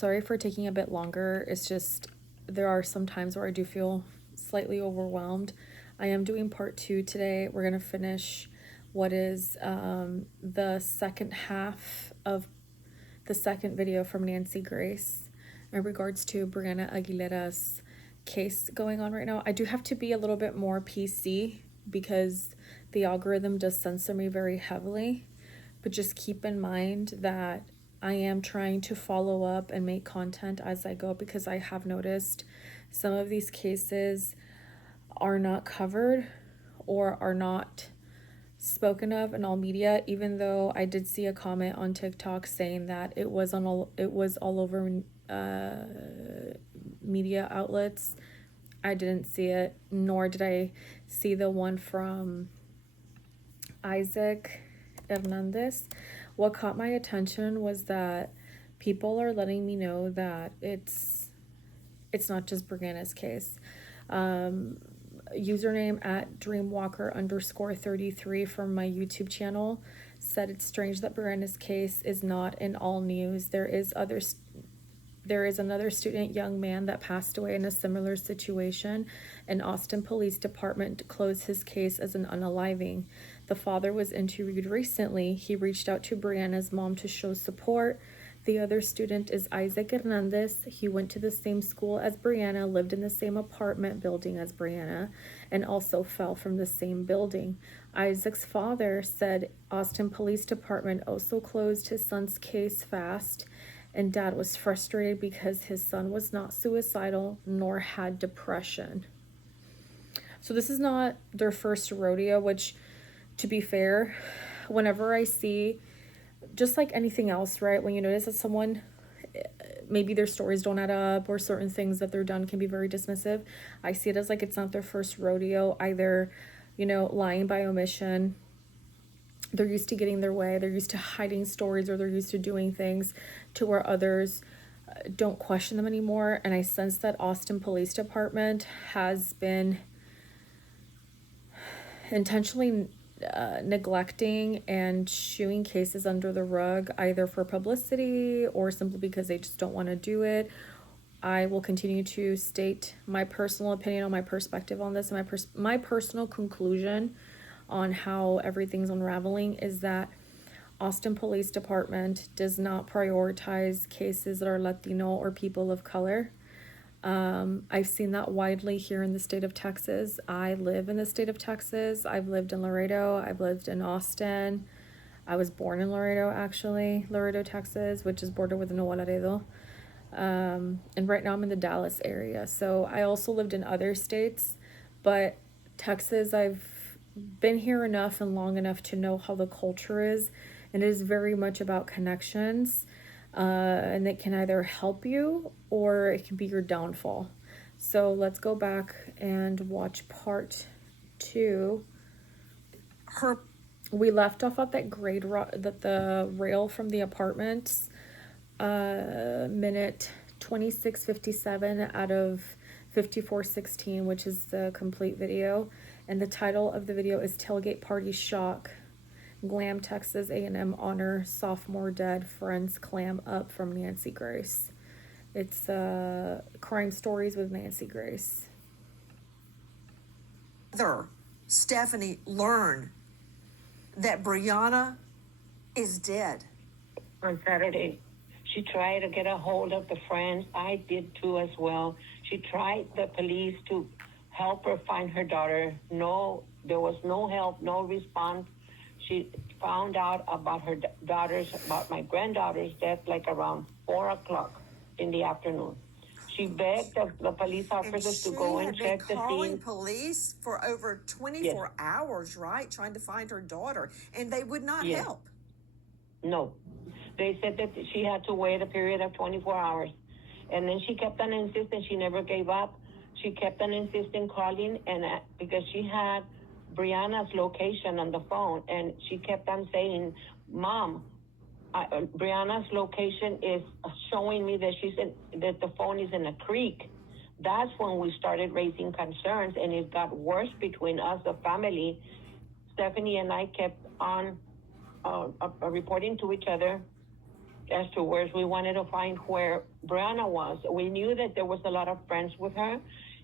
Sorry for taking a bit longer. It's just there are some times where I do feel slightly overwhelmed. I am doing part 2 today. We're going to finish what is the second half of the second video from Nancy Grace in regards to Brianna Aguilera's case going on right now. I do have to be a little bit more PC because the algorithm does censor me very heavily, but just keep in mind that I am trying to follow up and make content as I go, because I have noticed some of these cases are not covered or are not spoken of in all media, even though I did see a comment on TikTok saying that it was all over media outlets. I didn't see it, nor did I see the one from Isaac Hernandez. What caught my attention was that people are letting me know that it's not just Brianna's case. Username at dreamwalker_33 from my YouTube channel said it's strange that Brianna's case is not in all news. There is another student young man that passed away in a similar situation, and Austin Police Department closed his case as an unaliving. The father was interviewed recently. He reached out to Brianna's mom to show support. The other student is Isaac Hernandez. He went to the same school as Brianna, lived in the same apartment building as Brianna, and also fell from the same building. Isaac's father said Austin Police Department also closed his son's case fast, and dad was frustrated because his son was not suicidal nor had depression. So this is not their first rodeo, which, to be fair, whenever I see, just like anything else, right, when you notice that someone, maybe their stories don't add up or certain things that they're done can be very dismissive, I see it as like it's not their first rodeo, either, lying by omission. They're used to getting their way, they're used to hiding stories, or they're used to doing things to where others don't question them anymore. And I sense that Austin Police Department has been intentionally neglecting and shooing cases under the rug, either for publicity or simply because they just don't want to do it. I will continue to state my personal opinion on my perspective on this, and my personal conclusion on how everything's unraveling is that Austin Police Department does not prioritize cases that are Latino or people of color. I've seen that widely here in the state of Texas. I live in the state of Texas. I've lived in Laredo. I've lived in Austin. I was born in Laredo, actually, Laredo, Texas, which is bordered with Nuevo Laredo. And right now I'm in the Dallas area. So I also lived in other states, but Texas, I've been here enough and long enough to know how the culture is, and it is very much about connections. And it can either help you or it can be your downfall. So let's go back and watch part 2. We left off at that the rail from the apartments, minute 26:57 out of 54:16, which is the complete video. And the title of the video is Tailgate Party Shock. Glam Texas A&M honor sophomore dead, friends clam up, from Nancy Grace. It's Crime Stories with Nancy Grace. Stephanie learned that Brianna is dead. On Saturday, she tried to get a hold of the friends. I did too as well. She tried the police to help her find her daughter. No, there was no help, no response. She found out about her about my granddaughter's death like around 4 o'clock in the afternoon. She begged the police officers to go and check the scene. Calling police for over 24 hours, right? Trying to find her daughter, and they would not help. No, they said that she had to wait a period of 24 hours. And then she kept on insisting. She never gave up. She kept on insisting, calling, and because she had Brianna's location on the phone, and she kept on saying, Mom, Brianna's location is showing me that that the phone is in a creek. That's when we started raising concerns, and it got worse between us, the family. Stephanie and I kept on reporting to each other, as to worse. We wanted to find where Brianna was. We knew that there was a lot of friends with her.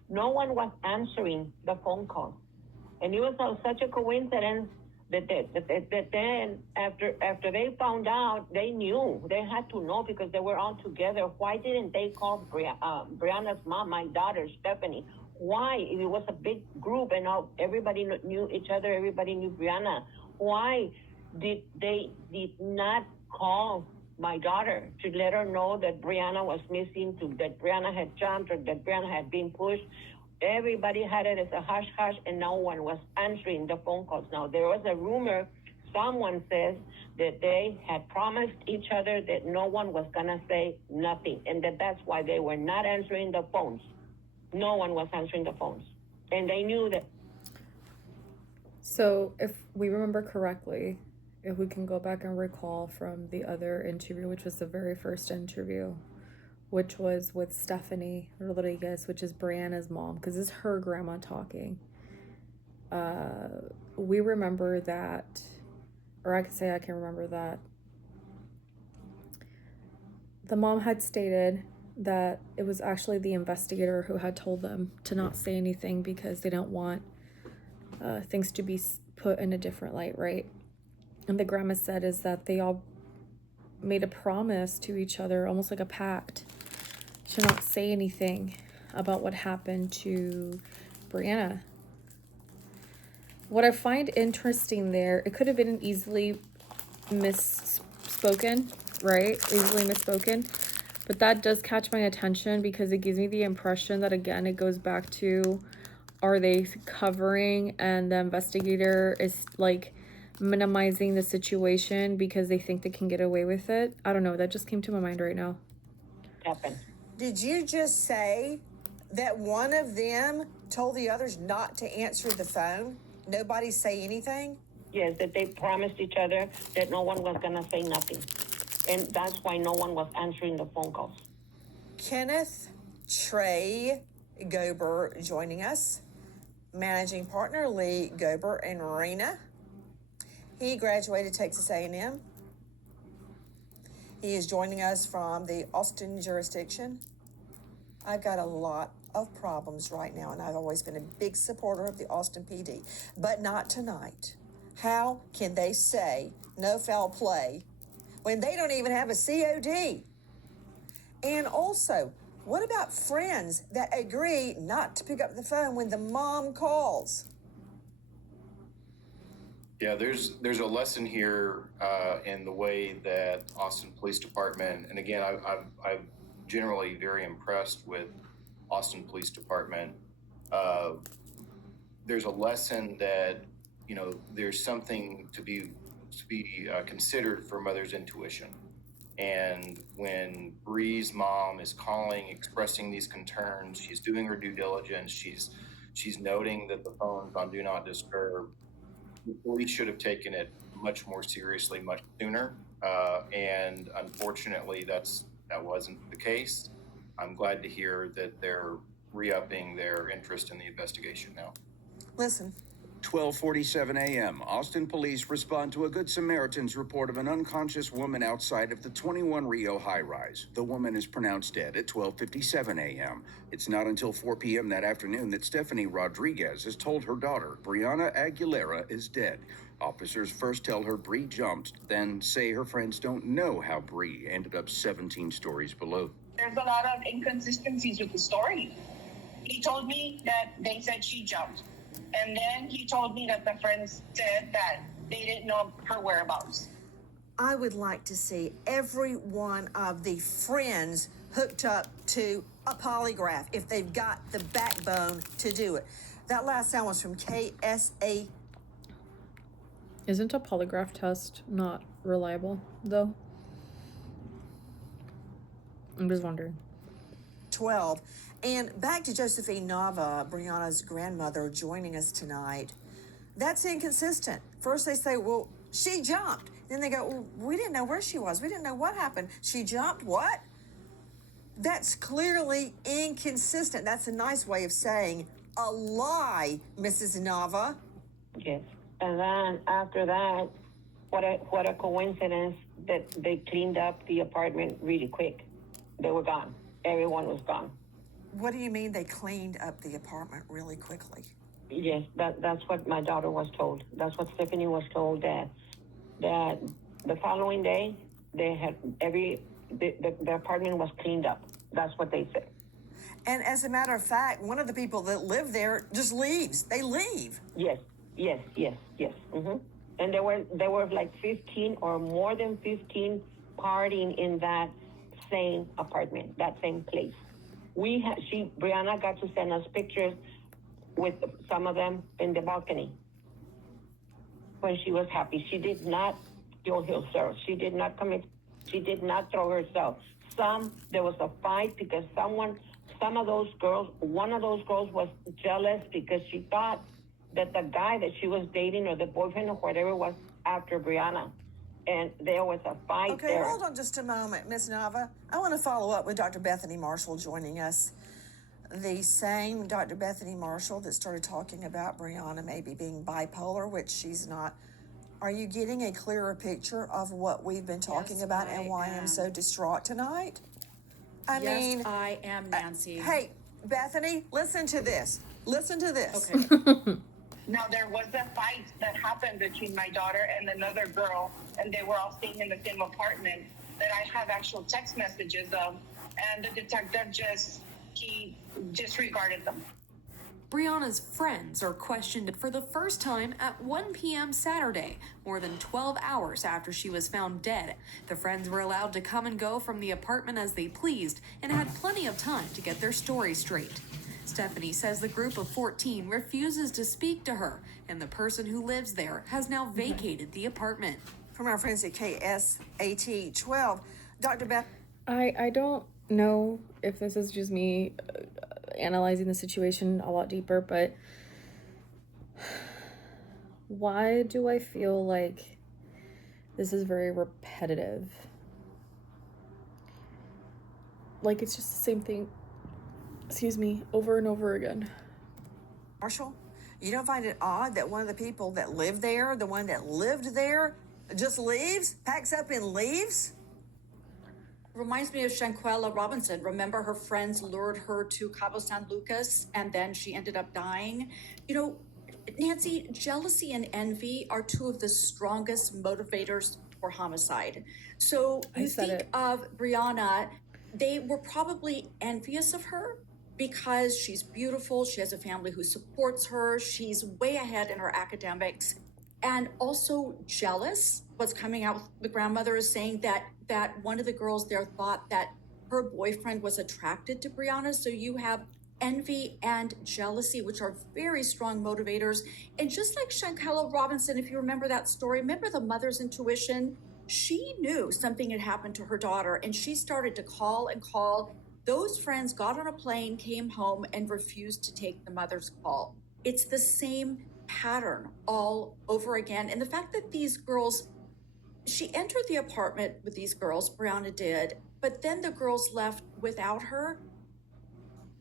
No one was answering the phone call. And it was such a coincidence that then after they found out, they knew. They had to know because they were all together. Why didn't they call Brianna's mom, my daughter, Stephanie? Why? It was a big group and everybody knew each other. Everybody knew Brianna. Why did they not call my daughter to let her know that Brianna was missing, that Brianna had jumped or that Brianna had been pushed? Everybody had it as a hush-hush, and no one was answering the phone calls. Now, there was a rumor, someone says, that they had promised each other that no one was going to say nothing, and that's why they were not answering the phones. No one was answering the phones, and they knew that. So, if we remember correctly, if we can go back and recall from the other interview, which was the very first interview, which was with Stephanie Rodriguez, which is Brianna's mom, because it's her grandma talking. We remember that, or I can remember that the mom had stated that it was actually the investigator who had told them to not say anything because they don't want things to be put in a different light, right? And the grandma said is that they all made a promise to each other, almost like a pact, to not say anything about what happened to Brianna. What I find interesting there, it could have been easily misspoken, right? Easily misspoken. But that does catch my attention because it gives me the impression that, again, it goes back to, are they covering and the investigator is like minimizing the situation because they think they can get away with it? I don't know. That just came to my mind right now. Happened. Did you just say that one of them told the others not to answer the phone? Nobody say anything? Yes, that they promised each other that no one was going to say nothing. And that's why no one was answering the phone calls. Kenneth Trey Gober joining us. Managing partner Lee Gober and Rena. He graduated Texas A&M. He is joining us from the Austin jurisdiction. I've got a lot of problems right now, and I've always been a big supporter of the Austin PD, but not tonight. How can they say no foul play when they don't even have a COD? And also, what about friends that agree not to pick up the phone when the mom calls? Yeah, there's a lesson here in the way that Austin Police Department, and again, I'm generally very impressed with Austin Police Department. There's a lesson that, there's something to be considered for mother's intuition. And when Bree's mom is calling, expressing these concerns, she's doing her due diligence, she's noting that the phone's on Do Not Disturb. The police should have taken it much more seriously, much sooner. And unfortunately, that wasn't the case. I'm glad to hear that they're re-upping their interest in the investigation now. Listen. 12:47 a.m. Austin police respond to a Good Samaritan's report of an unconscious woman outside of the 21 Rio high-rise. The woman is pronounced dead at 12:57 a.m. It's not until 4 p.m. that afternoon that Stephanie Rodriguez has told her daughter, Brianna Aguilera, is dead. Officers first tell her Bree jumped, then say her friends don't know how Bree ended up 17 stories below. There's a lot of inconsistencies with the story. He told me that they said she jumped. And then he told me that the friends said that they didn't know her whereabouts. I would like to see every one of the friends hooked up to a polygraph if they've got the backbone to do it. That last sound was from KSA. Isn't a polygraph test not reliable, though? I'm just wondering. 12. And back to Josephine Nava, Brianna's grandmother, joining us tonight. That's inconsistent. First they say, well, she jumped. Then they go, well, we didn't know where she was. We didn't know what happened. She jumped, what? That's clearly inconsistent. That's a nice way of saying a lie, Mrs. Nava. Yes. And then after that, what a coincidence. that they cleaned up the apartment really quick. They were gone. Everyone was gone. What do you mean they cleaned up the apartment really quickly? Yes, that's what my daughter was told. That's what Stephanie was told, that the following day they had the apartment was cleaned up. That's what they said. And as a matter of fact, one of the people that live there just leaves. They leave. Yes. Mm-hmm. And there were like 15 or more than 15 partying in that same apartment, that same place. Brianna got to send us pictures with some of them in the balcony when she was happy. She did not kill herself. She did not throw herself. There was a fight because one of those girls was jealous because she thought that the guy that she was dating or the boyfriend or whatever was after Brianna. And there was a fight Okay, there. hold on just a moment, Ms. Nava. I want to follow up with Dr. Bethany Marshall joining us. The same Dr. Bethany Marshall that started talking about Brianna maybe being bipolar, which she's not. Are you getting a clearer picture of what we've been talking about and why I'm so distraught tonight? Yes, I am, Nancy. Hey, Bethany, listen to this. Listen to this. Okay. Now, there was a fight that happened between my daughter and another girl, and they were all staying in the same apartment that I have actual text messages of, and the detective he disregarded them. Brianna's friends are questioned for the first time at 1 p.m. Saturday, more than 12 hours after she was found dead. The friends were allowed to come and go from the apartment as they pleased and had plenty of time to get their story straight. Stephanie says the group of 14 refuses to speak to her, and the person who lives there has now vacated the apartment. From our friends at KSAT 12, Dr. Beth. I don't know if this is just me analyzing the situation a lot deeper, but why do I feel like this is very repetitive? Like it's just the same thing, over and over again. Marshall, you don't find it odd that one of the people that lived there, the one that lived there, just leaves, packs up and leaves? Reminds me of Shanquella Robinson. Remember, her friends lured her to Cabo San Lucas and then she ended up dying. You know, Nancy, jealousy and envy are two of the strongest motivators for homicide. So you think of Brianna, they were probably envious of her because she's beautiful, she has a family who supports her, she's way ahead in her academics, and also jealous. What's coming out, the grandmother is saying that one of the girls there thought that her boyfriend was attracted to Brianna. So you have envy and jealousy, which are very strong motivators. And just like Shanquella Robinson, if you remember that story, remember the mother's intuition? She knew something had happened to her daughter and she started to call and call. Those friends got on a plane, came home, and refused to take the mother's call. It's the same pattern all over again. And the fact that these girls, she entered the apartment with these girls, Brianna did, but then the girls left without her.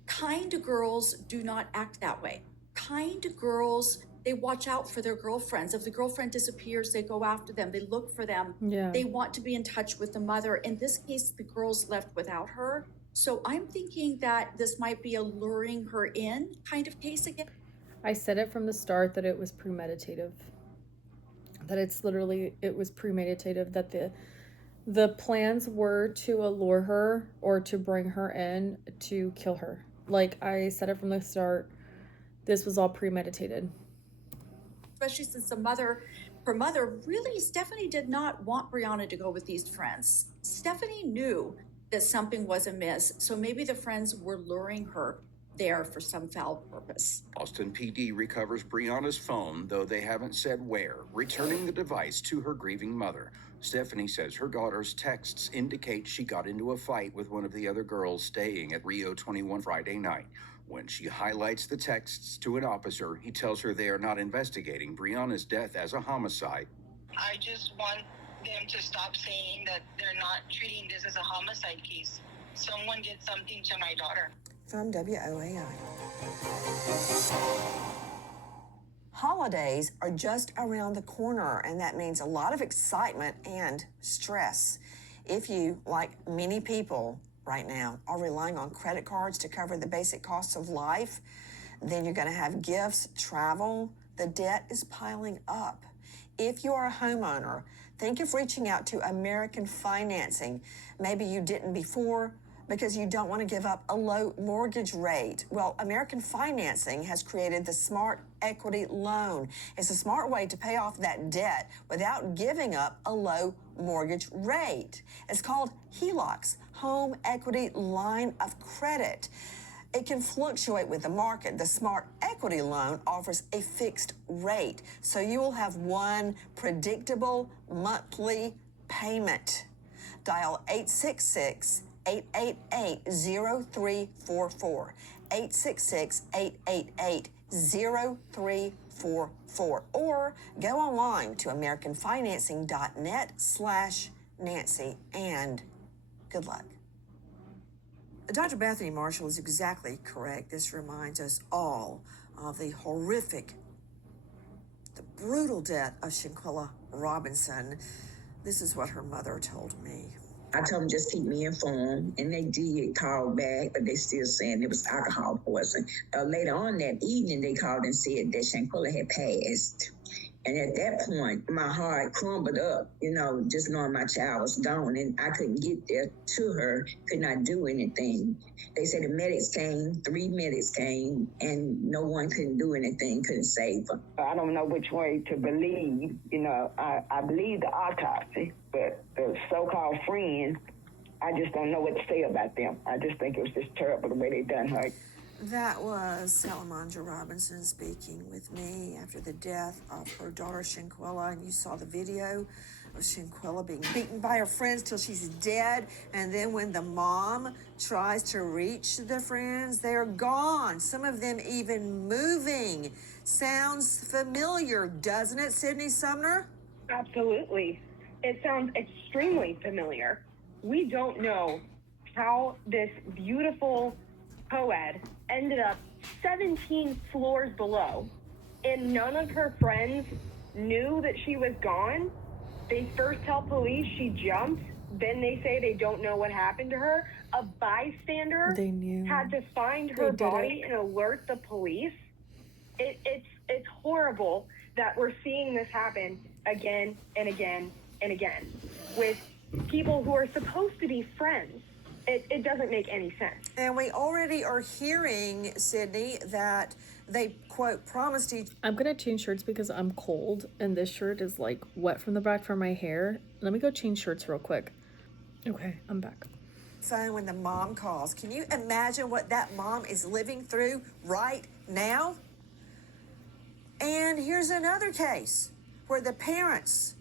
Kind girls do not act that way. Kind girls, they watch out for their girlfriends. If the girlfriend disappears, they go after them. They look for them. Yeah. They want to be in touch with the mother. In this case, the girls left without her. So I'm thinking that this might be a luring her in kind of case again. I said it from the start that it was premeditative. That it was premeditative, that the plans were to allure her or to bring her in to kill her. Like I said it from the start, this was all premeditated. Especially since her mother, really, Stephanie did not want Brianna to go with these friends. Stephanie knew that something was amiss, so maybe the friends were luring her there for some foul purpose. Austin PD recovers Brianna's phone, though they haven't said where, returning the device to her grieving mother. Stephanie says her daughter's texts indicate she got into a fight with one of the other girls staying at Rio 21 Friday night. When she highlights the texts to an officer, he tells her they are not investigating Brianna's death as a homicide. I just want them to stop saying that they're not treating this as a homicide case. Someone did something to my daughter. From WOAI. Holidays are just around the corner, and that means a lot of excitement and stress. If you, like many people right now, are relying on credit cards to cover the basic costs of life, then you're going to have gifts, travel. The debt is piling up. If you are a homeowner, think of reaching out to American Financing. Maybe you didn't before because you don't want to give up a low mortgage rate. Well, American Financing has created the Smart Equity Loan. It's a smart way to pay off that debt without giving up a low mortgage rate. It's called HELOCs, Home Equity Line of Credit. It can fluctuate with the market. The Smart Equity Loan offers a fixed rate, so you will have one predictable monthly payment. Dial 866-888-0344, 866-888-0344, or go online to americanfinancing.net/Nancy, and good luck. Dr. Bethany Marshall is exactly correct. This reminds us all of the horrific, the brutal death of Shanquella Robinson. This is what her mother told me. I told them just keep me informed, and they did call back, but they still saying it was alcohol poison. Later on that evening, they called and said that Shanquella had passed. And at that point, my heart crumbled up, just knowing my child was gone, and I couldn't get there to her, could not do anything. They said the medics came, 3 medics came, and no one couldn't do anything, couldn't save her. I don't know which way to believe. I believe the autopsy, but the so-called friends, I just don't know what to say about them. I just think it was just terrible the way they done her. That was Salamandra Robinson speaking with me after the death of her daughter Shanquella, and you saw the video of Shanquella being beaten by her friends till she's dead, and then when the mom tries to reach the friends, they're gone, some of them even moving. Sounds familiar, doesn't it, Sydney Sumner? Absolutely. It sounds extremely familiar. We don't know how this beautiful co-ed ended up 17 floors below, and none of her friends knew that she was gone. They first tell police she jumped, then they say they don't know what happened to her. A bystander had to find her body and alert the police. It's horrible that we're seeing this happen again and again and again with people who are supposed to be friends. It doesn't make any sense. And we already are hearing, Sydney, that they, quote, promised each... I'm going to change shirts because I'm cold, and this shirt is, wet from the back from my hair. Let me go change shirts real quick. Okay, I'm back. Phone when the mom calls. Can you imagine what that mom is living through right now? And here's another case where the parents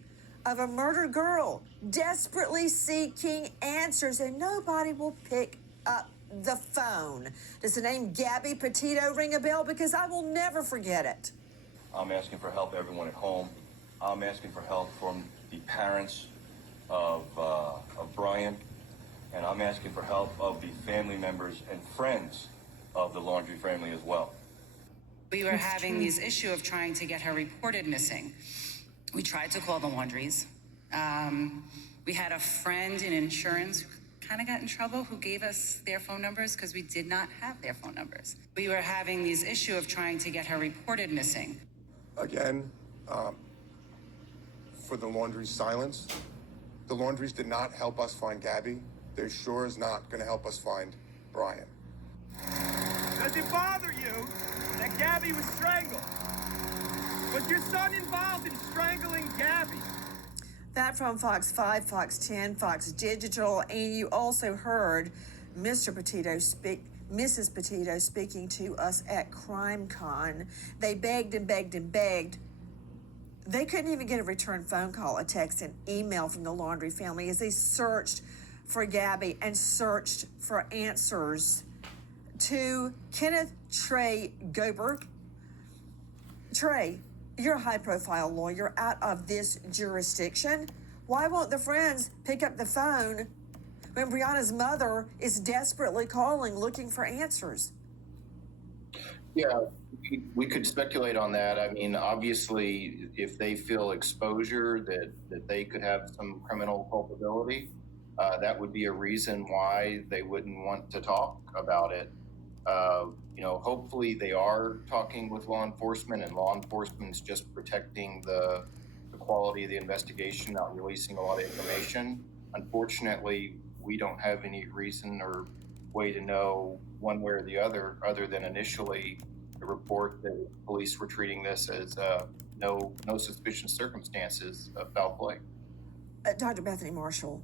of a murdered girl desperately seeking answers, and nobody will pick up the phone. Does the name Gabby Petito ring a bell? Because I will never forget it. I'm asking for help, everyone at home. I'm asking for help from the parents of Brian, and I'm asking for help of the family members and friends of the Laundrie family as well. We were having this issue of trying to get her reported missing. We tried to call the Laundries. We had a friend in insurance who kind of got in trouble who gave us their phone numbers because we did not have their phone numbers. We were having this issue of trying to get her reported missing. Again, for the Laundrie's silence, the Laundries did not help us find Gabby. They're sure is not going to help us find Brian. Does it bother you that Gabby was strangled? Was your son involved in strangling Gabby? That from Fox 5, Fox 10, Fox Digital, and you also heard Mrs. Petito speaking to us at CrimeCon. They begged and begged and begged. They couldn't even get a return phone call, a text, an email from the Laundrie family as they searched for Gabby and searched for answers to Kenneth Trey Gober. Trey, you're a high-profile lawyer out of this jurisdiction. Why won't the friends pick up the phone when Brianna's mother is desperately calling, looking for answers? Yeah, we could speculate on that. I mean, obviously, if they feel exposure that they could have some criminal culpability, that would be a reason why they wouldn't want to talk about it. Hopefully they are talking with law enforcement, and law enforcement's just protecting the quality of the investigation, not releasing a lot of information. Unfortunately, we don't have any reason or way to know one way or the other than initially the report that police were treating this as no suspicious circumstances of foul play. Dr. Bethany Marshall,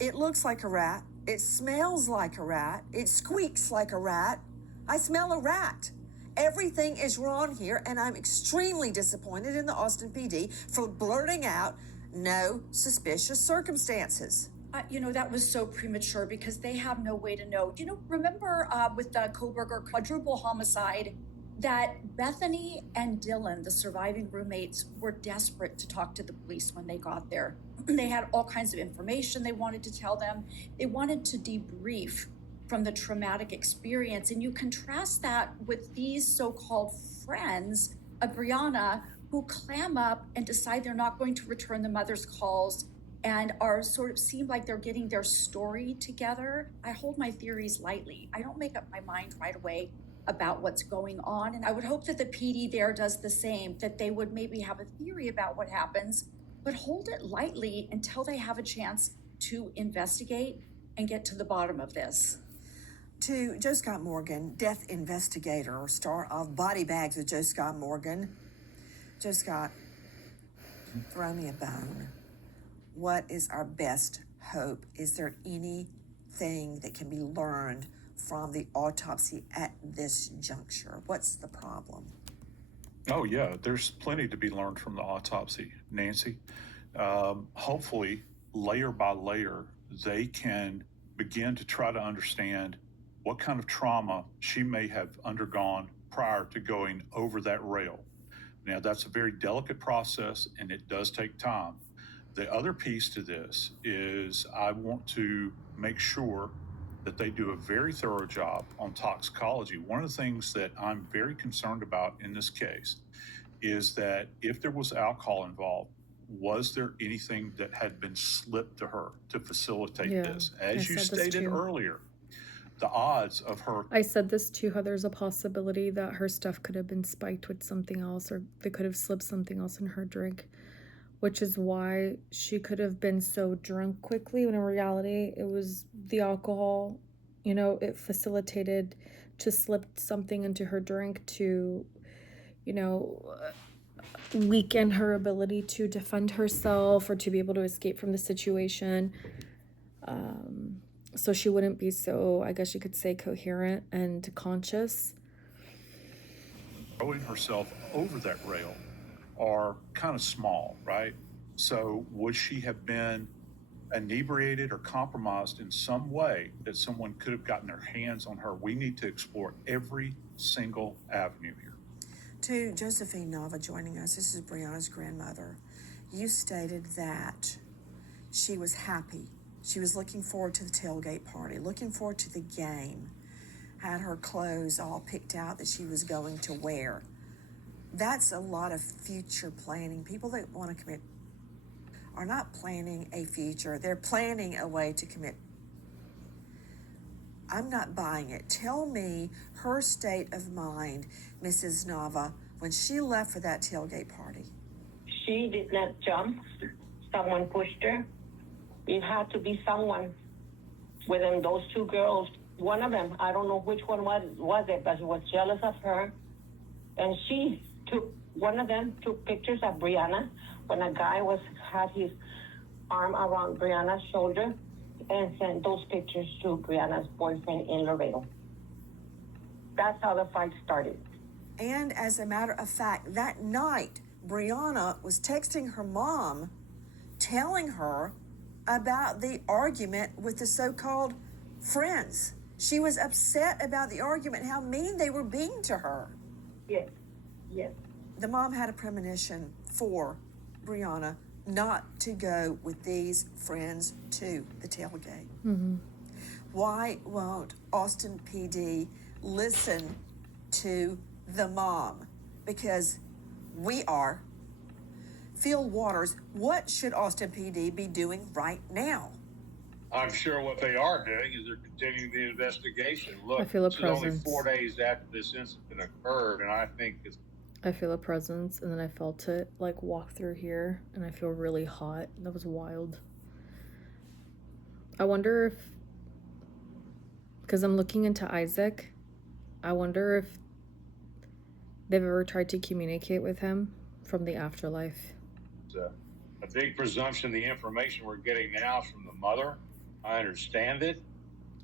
it looks like a rat. It smells like a rat. It squeaks like a rat. I smell a rat. Everything is wrong here, and I'm extremely disappointed in the Austin PD for blurting out no suspicious circumstances. That was so premature because they have no way to know. Remember with the Koberger quadruple homicide that Bethany and Dylan, the surviving roommates, were desperate to talk to the police when they got there. They had all kinds of information they wanted to tell them. They wanted to debrief from the traumatic experience. And you contrast that with these so-called friends of Brianna who clam up and decide they're not going to return the mother's calls and are sort of seem like they're getting their story together. I hold my theories lightly. I don't make up my mind right away about what's going on. And I would hope that the PD there does the same, that they would maybe have a theory about what happens, but hold it lightly until they have a chance to investigate and get to the bottom of this. To Joe Scott Morgan, death investigator or star of Body Bags with Joe Scott Morgan. Joe Scott, throw me a bone. What is our best hope? Is there anything that can be learned from the autopsy at this juncture? What's the problem? Oh, yeah, there's plenty to be learned from the autopsy, Nancy. Hopefully, layer by layer, they can begin to try to understand what kind of trauma she may have undergone prior to going over that rail. Now, that's a very delicate process, and it does take time. The other piece to this is I want to make sure that they do a very thorough job on toxicology. One of the things that I'm very concerned about in this case is that if there was alcohol involved, was there anything that had been slipped to her to facilitate this? As you stated earlier, the odds of her... I said this too, how there's a possibility that her stuff could have been spiked with something else, or they could have slipped something else in her drink, which is why she could have been so drunk quickly, when in reality it was the alcohol. It facilitated to slip something into her drink to, weaken her ability to defend herself or to be able to escape from the situation. So she wouldn't be so, I guess you could say, coherent and conscious. Throwing herself over that rail are kind of small, right? So would she have been inebriated or compromised in some way that someone could have gotten their hands on her? We need to explore every single avenue here. To Josephine Nava joining us, this is Brianna's grandmother. You stated that she was happy. She was looking forward to the tailgate party, looking forward to the game, had her clothes all picked out that she was going to wear. That's a lot of future planning. People that want to commit are not planning a future. They're planning a way to commit. I'm not buying it. Tell me her state of mind, Mrs. Nava, when she left for that tailgate party. She did not jump. Someone pushed her. It had to be someone within those two girls. One of them, I don't know which one was it, but he was jealous of her. And one of them took pictures of Brianna when a guy had his arm around Brianna's shoulder and sent those pictures to Brianna's boyfriend in Laredo. That's how the fight started. And as a matter of fact, that night, Brianna was texting her mom, telling her about the argument with the so-called friends. She was upset about the argument, how mean they were being to her. Yes. The mom had a premonition for Brianna not to go with these friends to the tailgate. Mm-hmm. Why won't Austin PD listen to the mom, because we are. Phil Waters, what should Austin PD be doing right now? I'm sure what they are doing is they're continuing the investigation. Look, I feel a this is only presence. 4 days after this incident occurred, and I think it's I feel a presence, and then I felt it like walk through here, and I feel really hot. That was wild. I wonder if, because I'm looking into Isaac, I wonder if they've ever tried to communicate with him from the afterlife. a big presumption. The information we're getting now is from the mother. I understand it.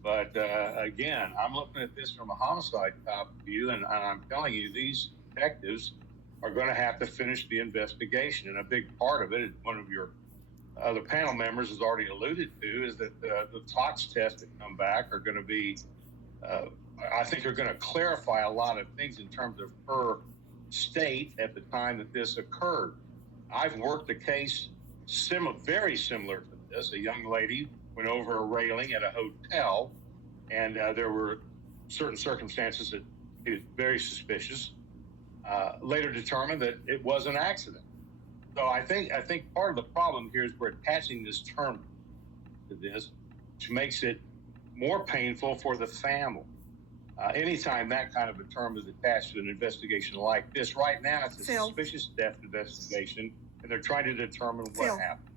But again, I'm looking at this from a homicide top view, and I'm telling you, these detectives are going to have to finish the investigation. And a big part of it, one of your other panel members has already alluded to, is that the tox tests that come back are going to be, I think, are going to clarify a lot of things in terms of her state at the time that this occurred. I've worked a case very similar to this. A young lady went over a railing at a hotel, and there were certain circumstances that is very suspicious. Later determined that it was an accident. So I think part of the problem here is we're attaching this term to this, which makes it more painful for the family. Anytime that kind of a term is attached to an investigation like this, right now it's a suspicious death investigation, and they're trying to determine what happened.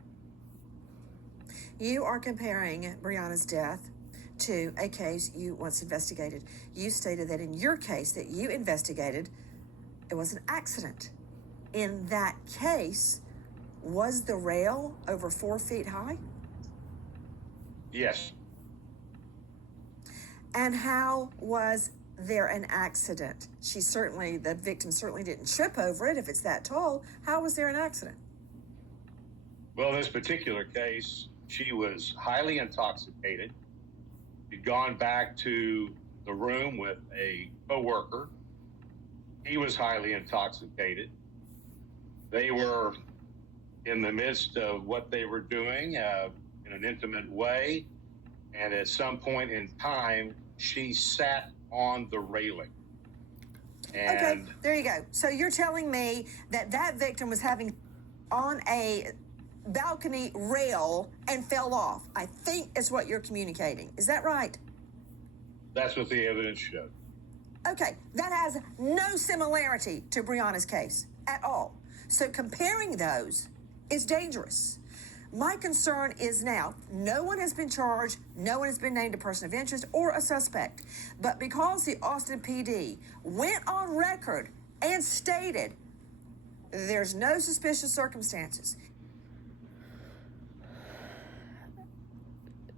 You are comparing Brianna's death to a case you once investigated. You stated that in your case that you investigated, it was an accident. In that case, was the rail over 4 feet high? Yes. And how was there an accident? The victim certainly didn't trip over it if it's that tall. How was there an accident? Well, in this particular case, she was highly intoxicated. She'd gone back to the room with a coworker. He was highly intoxicated. They were in the midst of what they were doing in an intimate way. And at some point in time, she sat on the railing. And okay, there you go. So you're telling me that victim was having on a balcony rail and fell off. I think is what you're communicating. Is that right? That's what the evidence showed. Okay, that has no similarity to Brianna's case at all. So comparing those is dangerous. My concern is now, no one has been charged, no one has been named a person of interest or a suspect. But because the Austin PD went on record and stated there's no suspicious circumstances.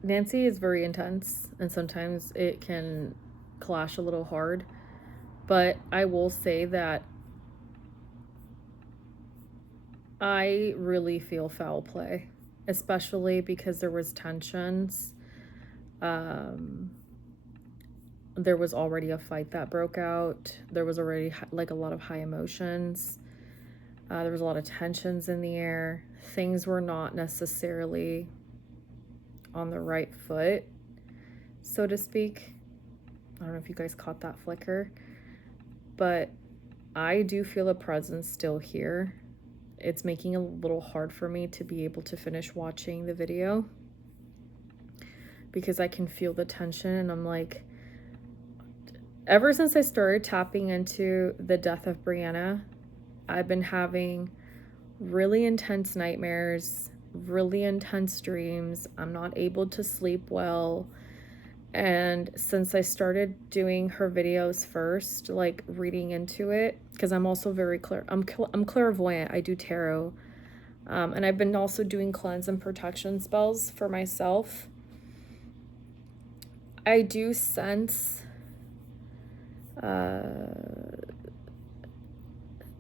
Nancy is very intense, and sometimes it can clash a little hard. But I will say that I really feel foul play, especially because there was tensions. There was already a fight that broke out. There was already like a lot of high emotions. There was a lot of tensions in the air. Things were not necessarily on the right foot, so to speak. I don't know if you guys caught that flicker, but I do feel a presence still here. It's making it a little hard for me to be able to finish watching the video because I can feel the tension, and I'm like, ever since I started tapping into the death of Brianna, I've been having really intense nightmares, really intense dreams. I'm not able to sleep well. And since I started doing her videos first, like reading into it, because I'm also very I'm clairvoyant. I do tarot, and I've been also doing cleanse and protection spells for myself. I do sense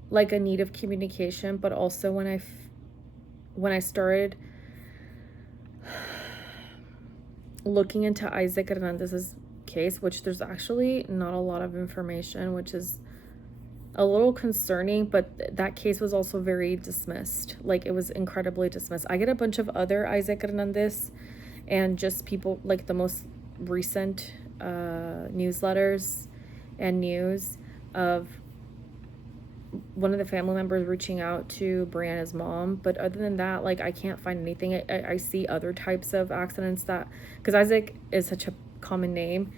like a need of communication, but also when I started looking into Isaac Hernandez's case, which there's actually not a lot of information, which is a little concerning, but that case was also very dismissed. Like, it was incredibly dismissed. I get a bunch of other Isaac Hernandez and just people, like the most recent newsletters and news, of one of the family members reaching out to Brianna's mom, but other than that, like, I can't find anything. I see other types of accidents that, because Isaac is such a common name,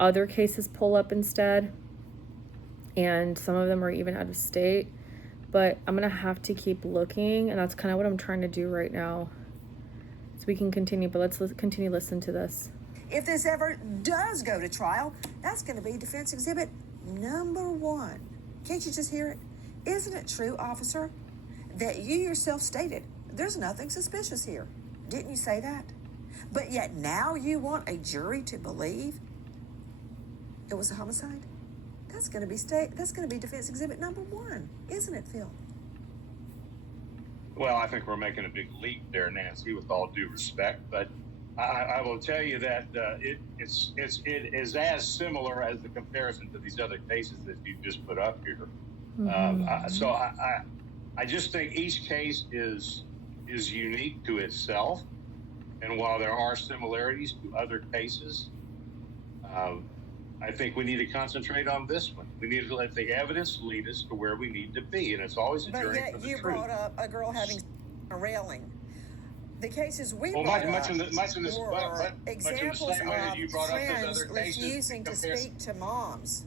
other cases pull up instead, and some of them are even out of state, but I'm gonna have to keep looking, and that's kind of what I'm trying to do right now, so we can continue, but let's continue listening to this. If this ever does go to trial, that's going to be defense exhibit number 1. Can't you just hear it? Isn't it true, officer, that you yourself stated there's nothing suspicious here? Didn't you say that? But yet now you want a jury to believe it was a homicide? That's going to be defense exhibit number 1, isn't it, Phil? Well, I think we're making a big leap there, Nancy, with all due respect, but I will tell you that it is as similar as the comparison to these other cases that you just put up here. So I just think each case is unique to itself, and while there are similarities to other cases, I think we need to concentrate on this one. We need to let the evidence lead us to where we need to be, and it's always a journey for the truth. But yet you brought up a girl having a railing. The cases we brought much up in the were examples same way that you of brought up those friends other cases, refusing to speak to moms.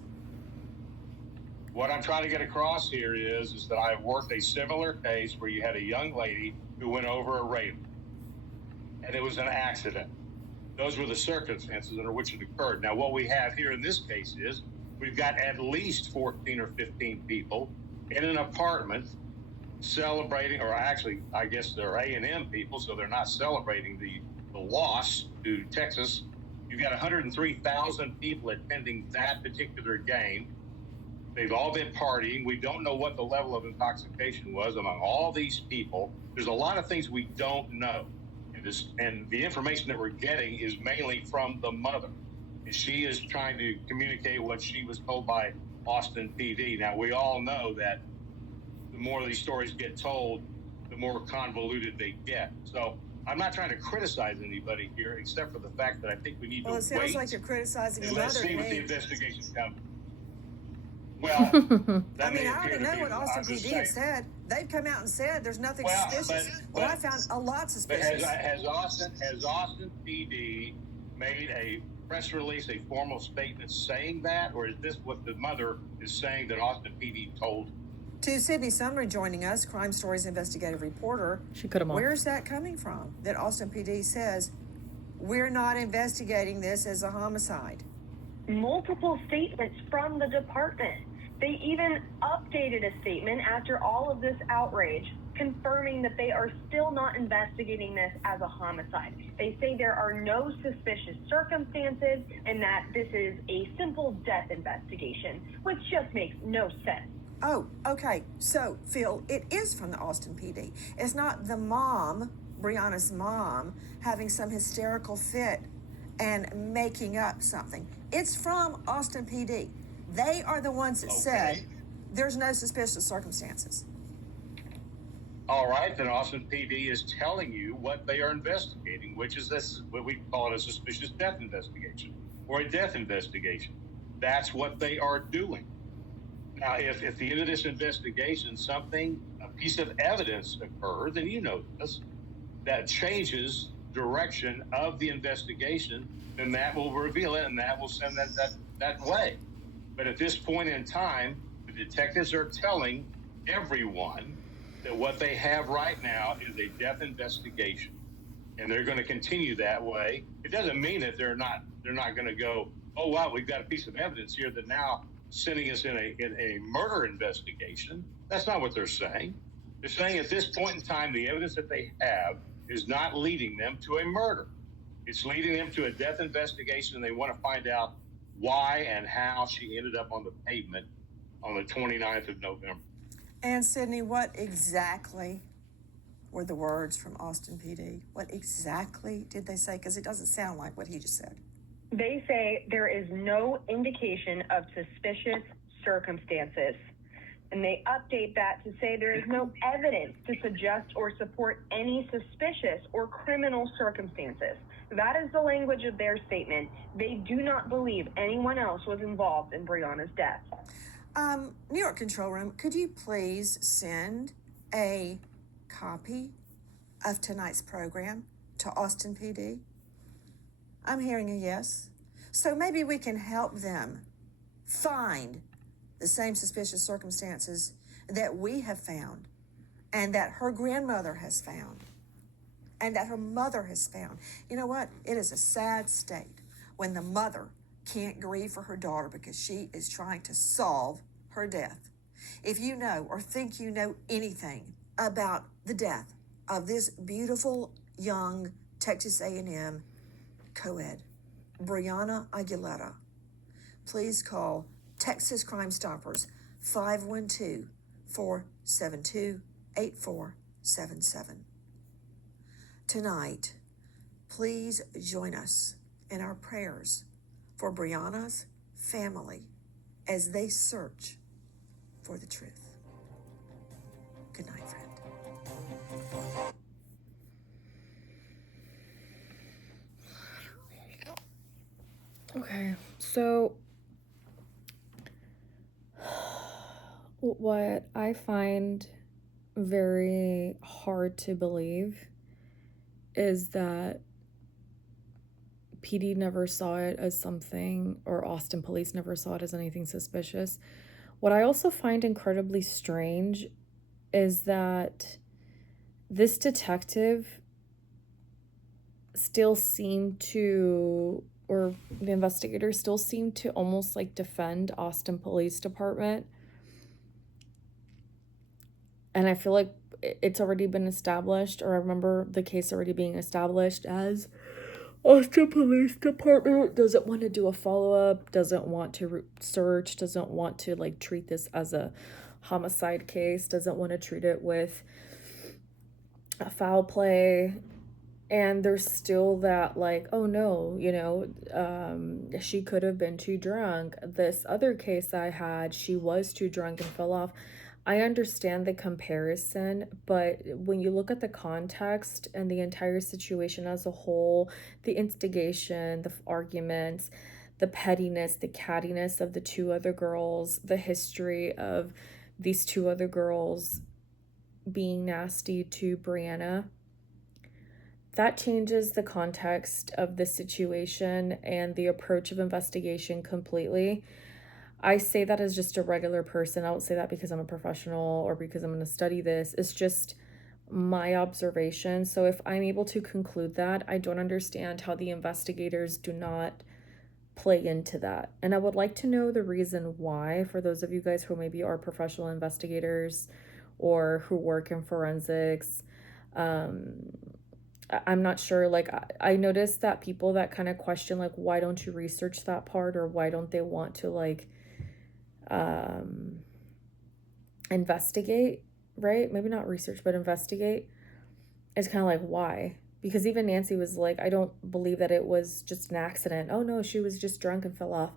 What I'm trying to get across here is that I've worked a similar case where you had a young lady who went over a railing, and it was an accident. Those were the circumstances under which it occurred. Now, what we have here in this case is we've got at least 14 or 15 people in an apartment celebrating, or actually, I guess they're A&M people, so they're not celebrating the loss to Texas. You've got 103,000 people attending that particular game. They've all been partying. We don't know what the level of intoxication was among all these people. There's a lot of things we don't know. And the information that we're getting is mainly from the mother. And she is trying to communicate what she was told by Austin PD. Now, we all know that the more these stories get told, the more convoluted they get. So I'm not trying to criticize anybody here, except for the fact that I think we need to wait. Well, it sounds like you're criticizing the and mother. let's see what the investigation comes. Well, I mean, I already know what Austin PD has said. They've come out and said there's nothing suspicious. Well, I found a lot suspicious. But has Austin PD made a press release, a formal statement saying that, or is this what the mother is saying that Austin PD told? To Sydney Sumner joining us, Crime Stories investigative reporter. She cut him off. Where's that coming from? That Austin PD says we're not investigating this as a homicide. Multiple statements from the department. They even updated a statement after all of this outrage, confirming that they are still not investigating this as a homicide. They say there are no suspicious circumstances and that this is a simple death investigation, which just makes no sense. Oh, okay. So, Phil, it is from the Austin PD. It's not the mom, Brianna's mom, having some hysterical fit and making up something. It's from Austin PD. They are the ones that said there's no suspicious circumstances. All right, then Austin PD is telling you what they are investigating, which is this, what we call it a suspicious death investigation or a death investigation. That's what they are doing. Now, if at the end of this investigation, a piece of evidence occurs, and you know this, that changes direction of the investigation, then that will reveal it and that will send that way. But at this point in time, the detectives are telling everyone that what they have right now is a death investigation, and they're going to continue that way. It doesn't mean that they're not going to go, oh wow, we've got a piece of evidence here that now sending us in a murder investigation. That's not what they're saying. They're saying at this point in time, the evidence that they have is not leading them to a murder. It's leading them to a death investigation, and they want to find out why and how she ended up on the pavement on the 29th of November. And Sydney, what exactly were the words from Austin PD? What exactly did they say? Because it doesn't sound like what he just said. They say there is no indication of suspicious circumstances. And they update that to say there is no evidence to suggest or support any suspicious or criminal circumstances. That is the language of their statement. They do not believe anyone else was involved in Brianna's death. New York Control Room, could you please send a copy of tonight's program to Austin PD? I'm hearing a yes. So maybe we can help them find the same suspicious circumstances that we have found, and that her grandmother has found, and that her mother has found. You know what? It is a sad state when the mother can't grieve for her daughter because she is trying to solve her death. If you know or think you know anything about the death of this beautiful young Texas A&M co-ed, Brianna Aguilera, please call Texas Crime Stoppers 512-472-8477. Tonight, please join us in our prayers for Brianna's family as they search for the truth. Good night, friend. Okay, so what I find very hard to believe is that PD never saw it as something, or Austin police never saw it as anything suspicious. What I also find incredibly strange is that this detective still seemed to, or the investigators still seem to almost like defend Austin Police Department. And I feel like it's already been established, or I remember the case already being established as Austin Police Department doesn't want to do a follow-up, doesn't want to search, doesn't want to like treat this as a homicide case, doesn't want to treat it with a foul play. And there's still that like, oh no, you know, she could have been too drunk. This other case I had, she was too drunk and fell off. I understand the comparison, but when you look at the context and the entire situation as a whole, the instigation, the arguments, the pettiness, the cattiness of the two other girls, the history of these two other girls being nasty to Brianna, that changes the context of the situation and the approach of investigation completely. I say that as just a regular person. I don't say that because I'm a professional or because I'm going to study this. It's just my observation. So if I'm able to conclude that, I don't understand how the investigators do not play into that. And I would like to know the reason why, for those of you guys who maybe are professional investigators or who work in forensics. I'm not sure. Like, I noticed that people that kind of question, like, why don't you research that part, or why don't they want to, like, investigate, right? Maybe not research, but investigate. It's kind of like, why? Because even Nancy was like, I don't believe that it was just an accident. Oh no, she was just drunk and fell off.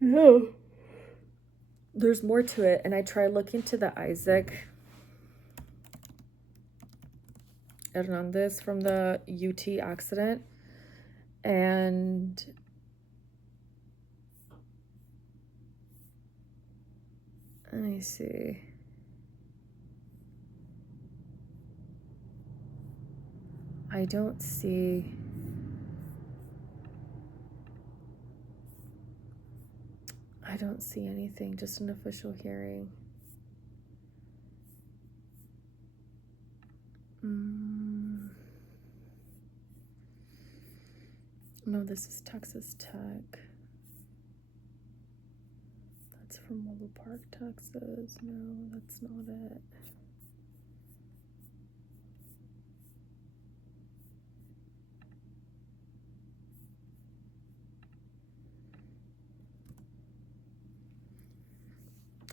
No. There's more to it. And I try looking to the Isaac Hernandez from the UT accident, and let me see. I don't see anything, just an official hearing. No, this is Texas Tech. That's from Willow Park, Texas. No, that's not it.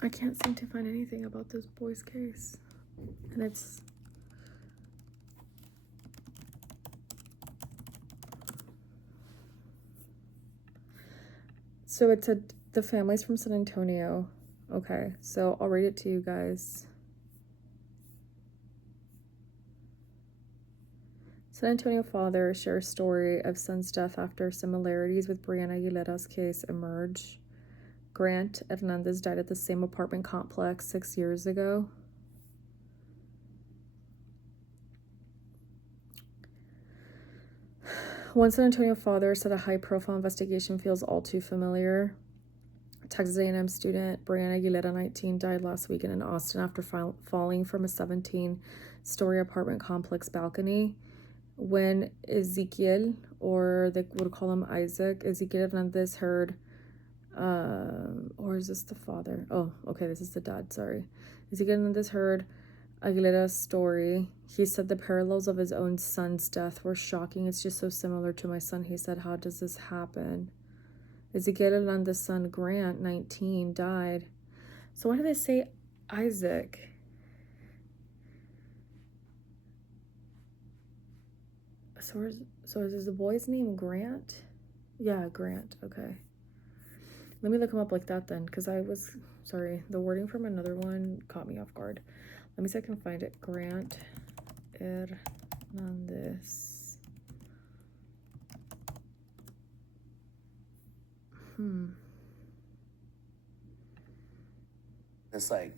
I can't seem to find anything about this boy's case. And it's... So it's the family's from San Antonio. Okay, so I'll read it to you guys. San Antonio father shares story of son's death after similarities with Brianna Aguilera's case emerge. Grant Hernandez died at the same apartment complex 6 years ago. One San Antonio father said a high-profile investigation feels all too familiar. Texas A&M student Brianna Aguilera, 19, died last weekend in Austin after falling from a 17-story apartment complex balcony. When Ezekiel, or they would call him Isaac, Ezekiel Hernandez heard, or is this the father? Oh, okay, this is the dad, sorry. Ezekiel Hernandez heard Aguilera's story. He said the parallels of his own son's death were shocking. It's just so similar to my son. He said, how does this happen? Ezekiel Hernandez's son, Grant, 19, died. So why do they say Isaac? So is the boy's name Grant? Yeah, Grant. Okay. Let me look him up like that then, because sorry, the wording from another one caught me off guard. Let me see if I can find it. Grant Hernandez. It's like,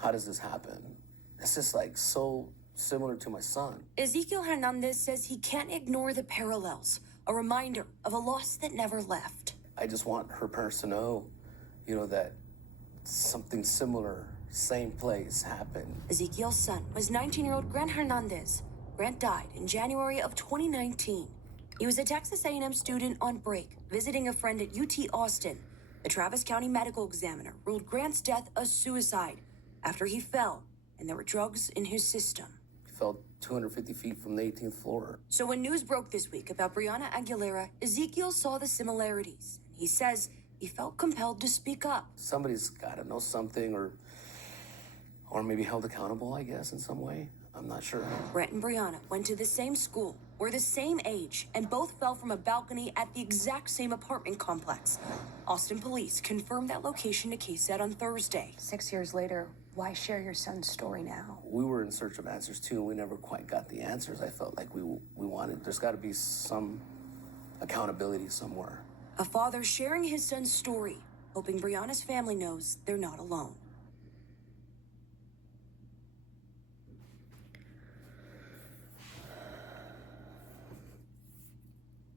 how does this happen? It's just like so similar to my son. Ezekiel Hernandez says he can't ignore the parallels, a reminder of a loss that never left. I just want her parents to know, that something similar, same place happened. Ezekiel's son was 19-year-old Grant Hernandez. Grant died in January of 2019. He was a Texas A&M student on break, visiting a friend at UT Austin. The Travis County medical examiner ruled Grant's death a suicide after he fell and there were drugs in his system. He fell 250 feet from the 18th floor. So when news broke this week about Brianna Aguilera, Ezekiel saw the similarities. He says he felt compelled to speak up. Somebody's got to know something or maybe held accountable, I guess, in some way. I'm not sure. Brett and Brianna went to the same school, were the same age, and both fell from a balcony at the exact same apartment complex. Austin police confirmed that location to KSAT on Thursday. 6 years later, why share your son's story now? We were in search of answers too, and we never quite got the answers. I felt like we wanted. There's got to be some accountability somewhere. A father sharing his son's story, hoping Brianna's family knows they're not alone.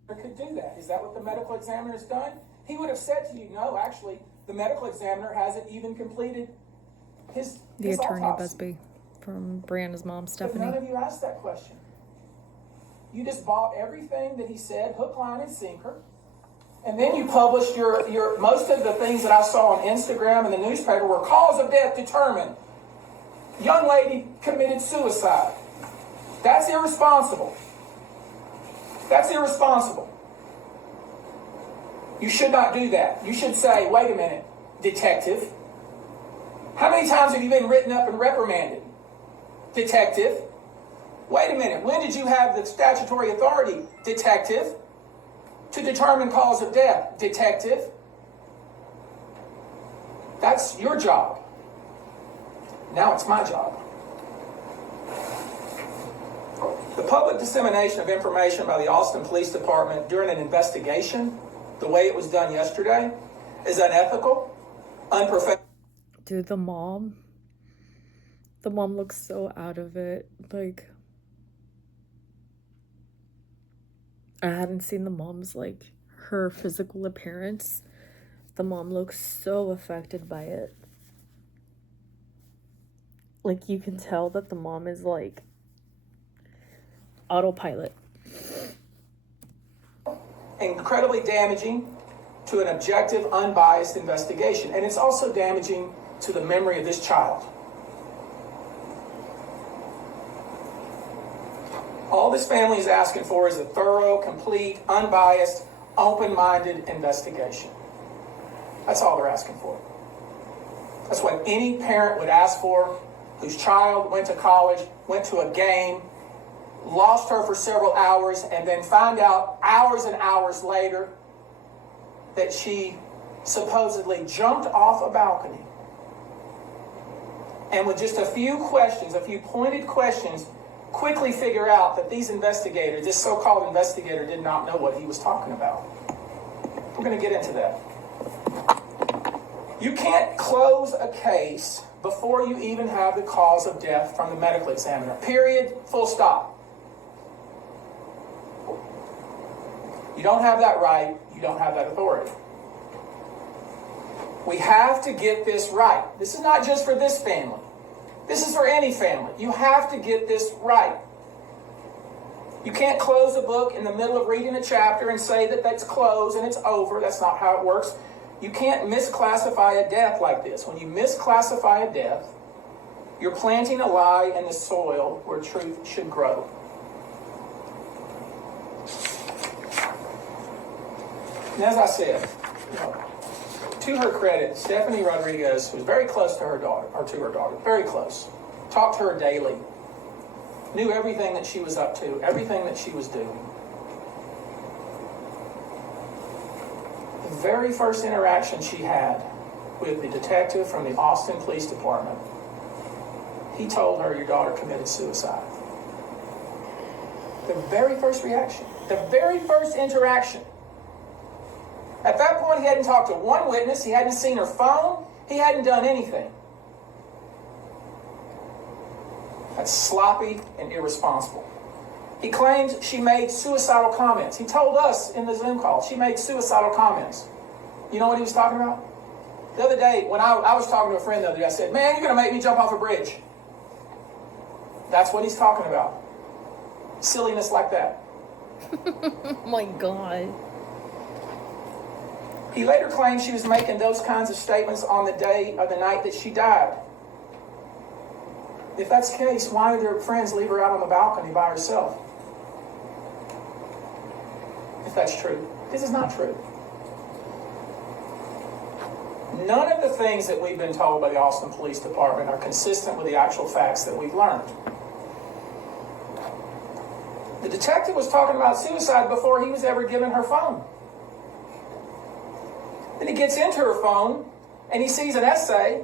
Could do that. Is that what the medical examiner's done? He would have said to you, no, actually, the medical examiner hasn't even completed his attorney, autopsy. Buzbee, from Brianna's mom, Stephanie. But none of you asked that question. You just bought everything that he said, hook, line, and sinker. And then you published your most of the things that I saw on Instagram and the newspaper were cause of death determined. Young lady committed suicide. That's irresponsible. That's irresponsible. You should not do that. You should say, wait a minute, detective. How many times have you been written up and reprimanded? Detective. Wait a minute, when did you have the statutory authority, detective, to determine cause of death, detective? That's your job. Now it's my job. The public dissemination of information by the Austin Police Department during an investigation, the way it was done yesterday, is unethical, unprofessional. Dude, the mom looks so out of it. Like, I hadn't seen the mom's, like, her physical appearance. The mom looks so affected by it. Like, you can tell that the mom is, like, autopilot. Incredibly damaging to an objective, unbiased investigation. And it's also damaging to the memory of this child. All this family is asking for is a thorough, complete, unbiased, open-minded investigation. That's all they're asking for. That's what any parent would ask for whose child went to college, went to a game, lost her for several hours, and then find out hours and hours later that she supposedly jumped off a balcony. And with just a few questions, a few pointed questions, quickly figure out that these investigators, this so-called investigator, did not know what he was talking about. We're going to get into that. You can't close a case before you even have the cause of death from the medical examiner. Period. Full stop. You don't have that right. You don't have that authority. We have to get this right. This is not just for this family. This is for any family. You have to get this right. You can't close a book in the middle of reading a chapter and say that that's closed and it's over. That's not how it works. You can't misclassify a death like this. When you misclassify a death, you're planting a lie in the soil where truth should grow. And as I said, to her credit, Stephanie Rodriguez was very close to her daughter, very close. Talked to her daily. Knew everything that she was up to, everything that she was doing. The very first interaction she had with the detective from the Austin Police Department, he told her, your daughter committed suicide. The very first reaction, the very first interaction. At that point, he hadn't talked to one witness, he hadn't seen her phone, he hadn't done anything. That's sloppy and irresponsible. He claimed she made suicidal comments. He told us in the Zoom call, she made suicidal comments. You know what he was talking about? The other day, when I was talking to a friend the other day, I said, man, you're going to make me jump off a bridge. That's what he's talking about. Silliness like that. Oh my God. He later claimed she was making those kinds of statements on the day or the night that she died. If that's the case, why did her friends leave her out on the balcony by herself? If that's true. This is not true. None of the things that we've been told by the Austin Police Department are consistent with the actual facts that we've learned. The detective was talking about suicide before he was ever given her phone. Then he gets into her phone and he sees an essay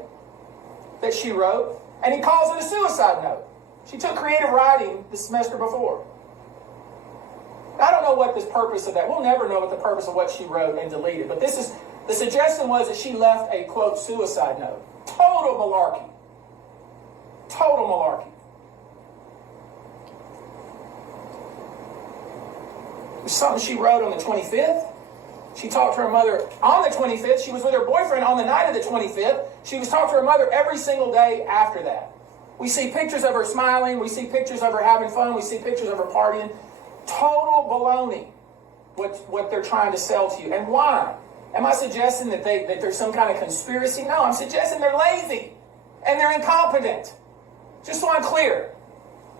that she wrote and he calls it a suicide note. She took creative writing the semester before. I don't know what the purpose of that. We'll never know what the purpose of what she wrote and deleted. But this is the suggestion was that she left a quote suicide note. Total malarkey. Total malarkey. It was something she wrote on the 25th. She talked to her mother on the 25th. She was with her boyfriend on the night of the 25th. She was talking to her mother every single day after that. We see pictures of her smiling. We see pictures of her having fun. We see pictures of her partying. Total baloney, what they're trying to sell to you. And why? Am I suggesting that there's some kind of conspiracy? No, I'm suggesting they're lazy and they're incompetent. Just so I'm clear.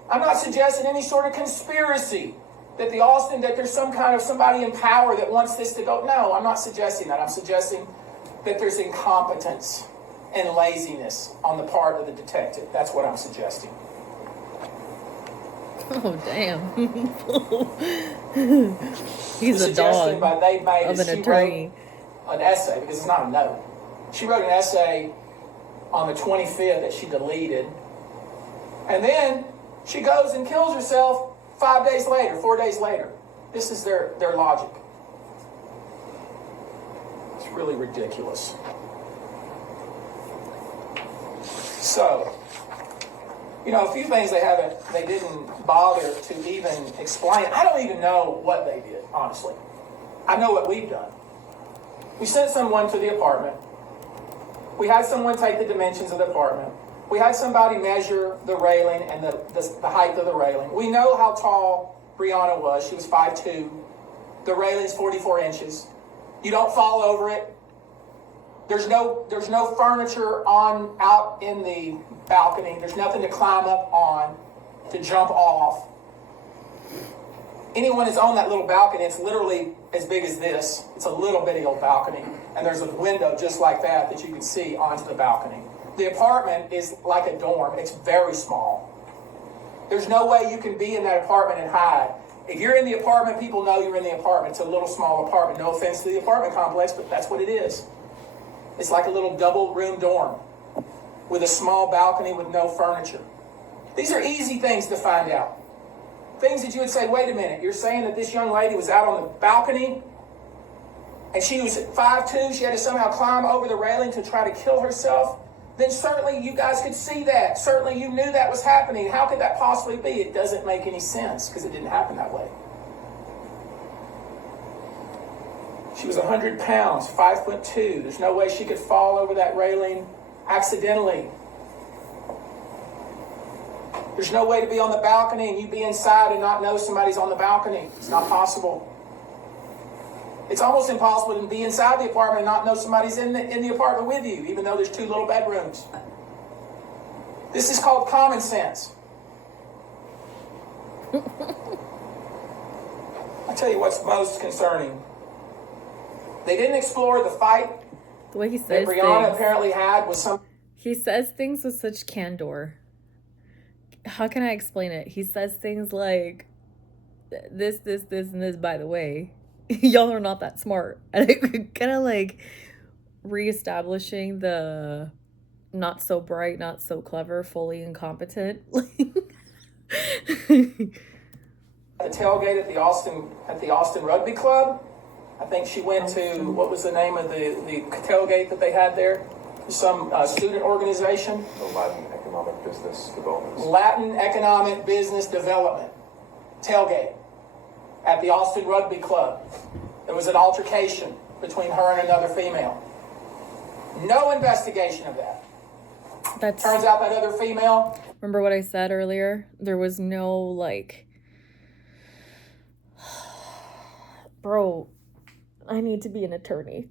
I'm not suggesting any sort of conspiracy that there's some kind of somebody in power that wants this to go. No, I'm not suggesting that. I'm suggesting that there's incompetence and laziness on the part of the detective. That's what I'm suggesting. Oh, damn. He's a dog of an attorney. An essay, because it's not a note. She wrote an essay on the 25th that she deleted. And then she goes and kills herself 4 days later. This is their logic. It's really ridiculous. So, a few things they didn't bother to even explain. I don't even know what they did, honestly. I know what we've done. We sent someone to the apartment. We had someone take the dimensions of the apartment. We had somebody measure the railing and the height of the railing. We know how tall Brianna was. She was 5'2". The railing's 44 inches. You don't fall over it. There's no furniture out in the balcony. There's nothing to climb up on, to jump off. Anyone that's on that little balcony, it's literally as big as this. It's a little bitty old balcony. And there's a window just like that you can see onto the balcony. The apartment is like a dorm. It's very small. There's no way you can be in that apartment and hide. If you're in the apartment, people know you're in the apartment. It's a little small apartment. No offense to the apartment complex, but that's what it is. It's like a little double room dorm with a small balcony with no furniture. These are easy things to find out. Things that you would say, wait a minute, you're saying that this young lady was out on the balcony and she was 5'2", she had to somehow climb over the railing to try to kill herself, then certainly you guys could see that. Certainly you knew that was happening. How could that possibly be? It doesn't make any sense because it didn't happen that way. She was 100 pounds, 5'2". There's no way she could fall over that railing accidentally. There's no way to be on the balcony and you be inside and not know somebody's on the balcony. It's not possible. It's almost impossible to be inside the apartment and not know somebody's in the apartment with you, even though there's 2 little bedrooms. This is called common sense. I tell you what's most concerning. They didn't explore the fight The way he that says Brianna things. apparently had with some. He says things with such candor. How can I explain it? He says things like, this, and this, by the way. Y'all are not that smart. And it kind of like reestablishing the not so bright, not so clever, fully incompetent. The tailgate at the Austin Rugby Club. I think she went to, what was the name of the tailgate that they had there? Some student organization. The Latin Economic Business Development. Latin Economic Business Development tailgate at the Austin Rugby Club. There was an altercation between her and another female. No investigation of that. That's, turns out that other female. Remember what I said earlier? There was no like, bro, I need to be an attorney.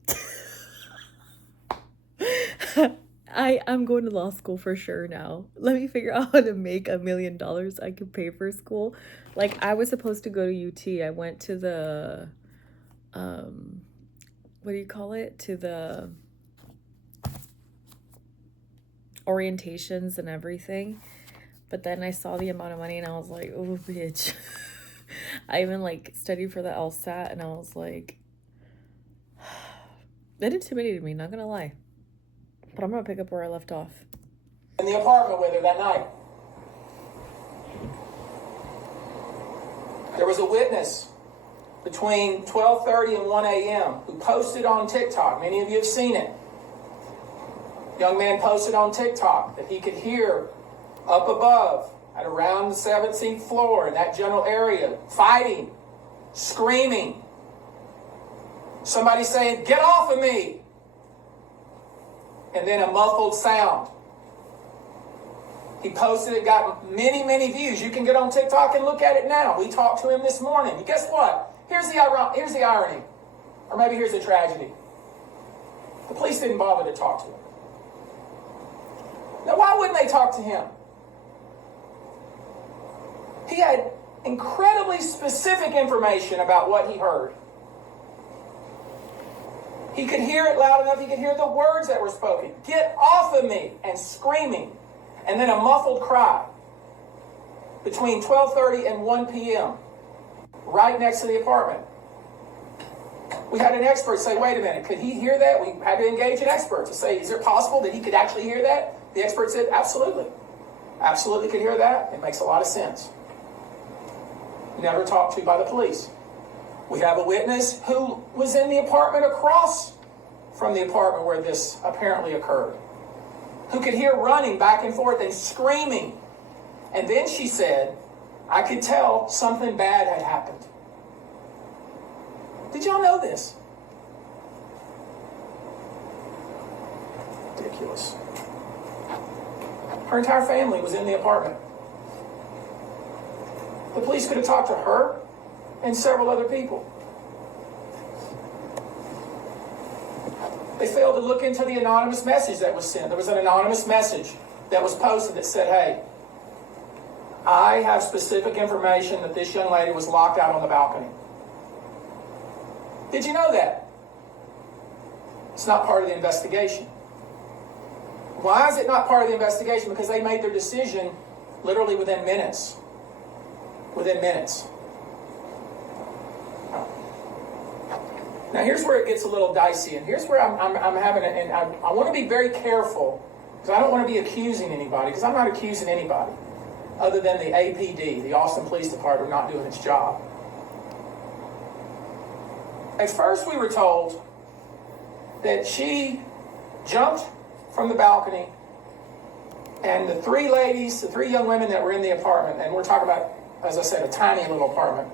I'm going to law school for sure now. Let me figure out how to make $1 million I can pay for school. Like, I was supposed to go to UT. I went to the, what do you call it? To the orientations and everything. But then I saw the amount of money and I was like, oh, bitch. I even, like, studied for the LSAT and I was like, that intimidated me, not gonna lie. But I'm gonna pick up where I left off. In the apartment with her that night. There was a witness between 12:30 and 1 a.m. who posted on TikTok. Many of you have seen it. Young man posted on TikTok that he could hear up above at around the 17th floor in that general area, fighting, screaming. Somebody saying, "Get off of me!" And then a muffled sound. He posted it, got many, many views. You can get on TikTok and look at it now. We talked to him this morning. And guess what? Here's the irony. Or maybe here's the tragedy. The police didn't bother to talk to him. Now, why wouldn't they talk to him? He had incredibly specific information about what he heard. He could hear it loud enough, he could hear the words that were spoken. "Get off of me," and screaming. And then a muffled cry between 12:30 and 1 p.m. right next to the apartment. We had an expert say, wait a minute, could he hear that? We had to engage an expert to say, is it possible that he could actually hear that? The expert said, absolutely. Absolutely could hear that. It makes a lot of sense. Never talked to by the police. We have a witness who was in the apartment across from the apartment where this apparently occurred, who could hear running back and forth and screaming. And then she said, I could tell something bad had happened. Did y'all know this? Ridiculous. Her entire family was in the apartment. The police could have talked to her and several other people. They failed to look into the anonymous message that was sent. There was an anonymous message that was posted that said, hey, I have specific information that this young lady was locked out on the balcony. Did you know that? It's not part of the investigation. Why is it not part of the investigation? Because they made their decision literally within minutes. Within minutes. Now here's where it gets a little dicey, and here's where I'm having it, and I want to be very careful, because I don't want to be accusing anybody, because I'm not accusing anybody, other than the APD, the Austin Police Department, not doing its job. At first we were told that she jumped from the balcony, and the three young women that were in the apartment, and we're talking about, as I said, a tiny little apartment,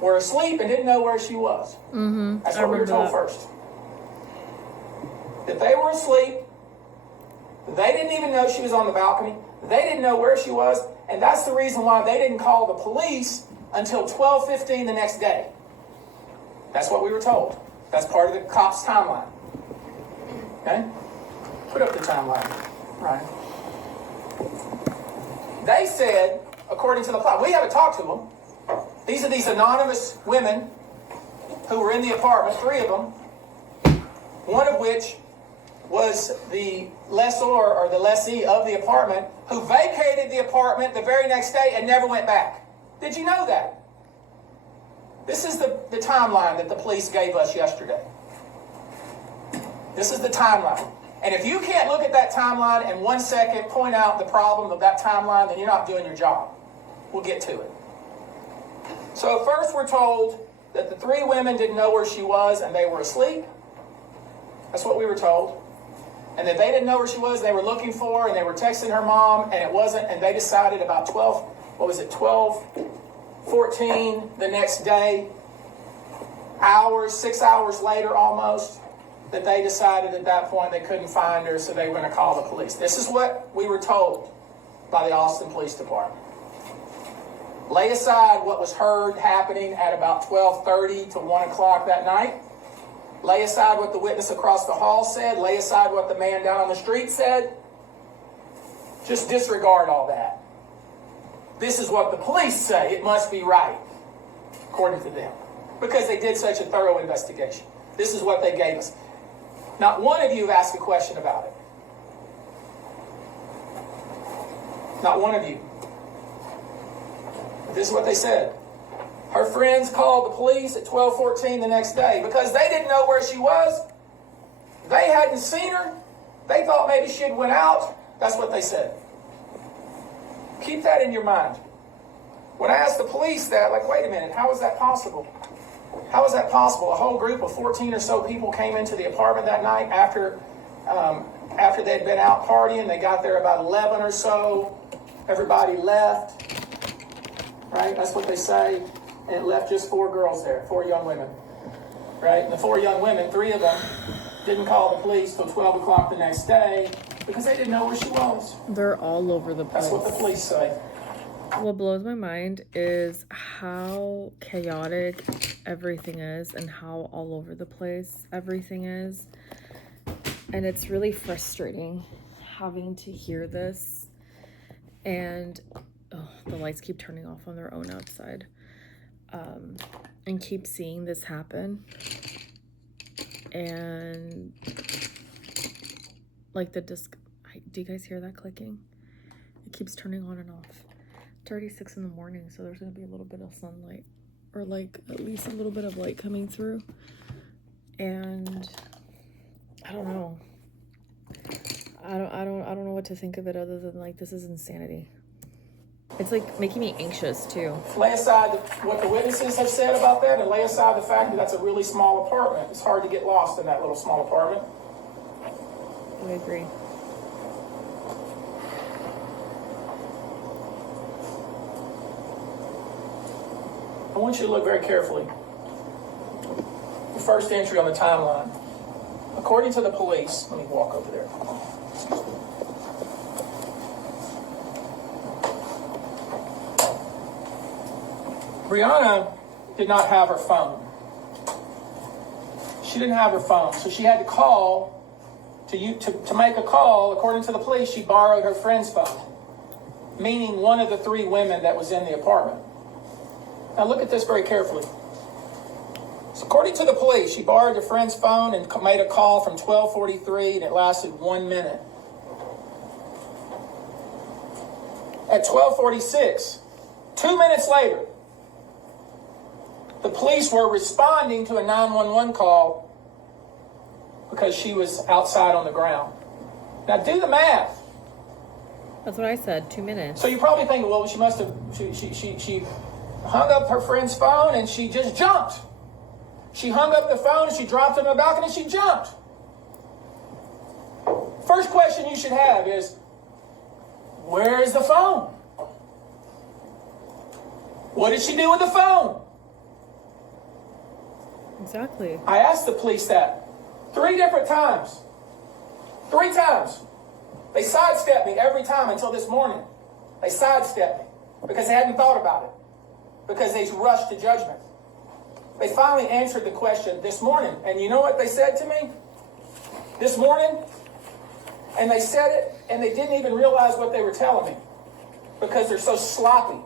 were asleep and didn't know where she was. Mm-hmm. That's what we were told first. That they were asleep. They didn't even know she was on the balcony. They didn't know where she was, and that's the reason why they didn't call the police until 12:15 the next day. That's what we were told. That's part of the cops' timeline. Okay? Put up the timeline, Ryan. They said, according to the plot, we haven't talked to them. These are these anonymous women who were in the apartment, three of them, one of which was the lessor or the lessee of the apartment, who vacated the apartment the very next day and never went back. Did you know that? This is the timeline that the police gave us yesterday. This is the timeline. And if you can't look at that timeline in 1 second, point out the problem of that timeline, then you're not doing your job. We'll get to it. So at first we're told that the three women didn't know where she was and they were asleep. That's what we were told. And that they didn't know where she was, they were looking for her, and they were texting her mom, and it wasn't, and they decided about 12:14 the next day, 6 hours later almost, that they decided at that point they couldn't find her, so they were going to call the police. This is what we were told by the Austin Police Department. Lay aside what was heard happening at about 12:30 to 1 o'clock that night. Lay aside what the witness across the hall said. Lay aside what the man down on the street said. Just disregard all that. This is what the police say. It must be right, according to them, because they did such a thorough investigation. This is what they gave us. Not one of you have asked a question about it. Not one of you. But this is what they said. Her friends called the police at 12:14 the next day because they didn't know where she was. They hadn't seen her. They thought maybe she had went out. That's what they said. Keep that in your mind. When I asked the police that, like, wait a minute, how is that possible? How is that possible? A whole group of 14 or so people came into the apartment that night after they'd been out partying. They got there about 11 or so. Everybody left. Right? That's what they say. And it left just 4 girls there, 4 young women. Right? And the 4 young women, 3 of them didn't call the police till 12 o'clock the next day because they didn't know where she was. They're all over the place. That's what the police say. What blows my mind is how chaotic everything is and how all over the place everything is. And it's really frustrating having to hear this. And the lights keep turning off on their own outside. And keep seeing this happen. And like the disc, do you guys hear that clicking? It keeps turning on and off. It's already 6 in the morning, so there's gonna be a little bit of sunlight, or like at least a little bit of light coming through. And I don't know. I don't know what to think of it other than like this is insanity. It's like making me anxious too. Lay aside what the witnesses have said about that, and lay aside the fact that that's a really small apartment. It's hard to get lost in that little small apartment. I agree. I want you to look very carefully. The first entry on the timeline. According to the police, let me walk over there. Brianna did not have her phone. She didn't have her phone, so she had to call to make a call. According to the police, she borrowed her friend's phone, meaning one of the 3 women that was in the apartment. Now look at this very carefully. So according to the police, she borrowed her friend's phone and made a call from 12:43, and it lasted 1 minute. At 12:46, 2 minutes later, the police were responding to a 911 call because she was outside on the ground. Now do the math. That's what I said, 2 minutes. So you're probably thinking, well, she must have, she hung up her friend's phone and she just jumped. She hung up the phone and she dropped it on the balcony and she jumped. First question you should have is, where is the phone? What did she do with the phone? Exactly. I asked the police that 3 different times. 3 times. They sidestepped me every time until this morning. They sidestepped me because they hadn't thought about it, because they rushed to judgment. They finally answered the question this morning. And you know what they said to me this morning? And they said it, and they didn't even realize what they were telling me because they're so sloppy.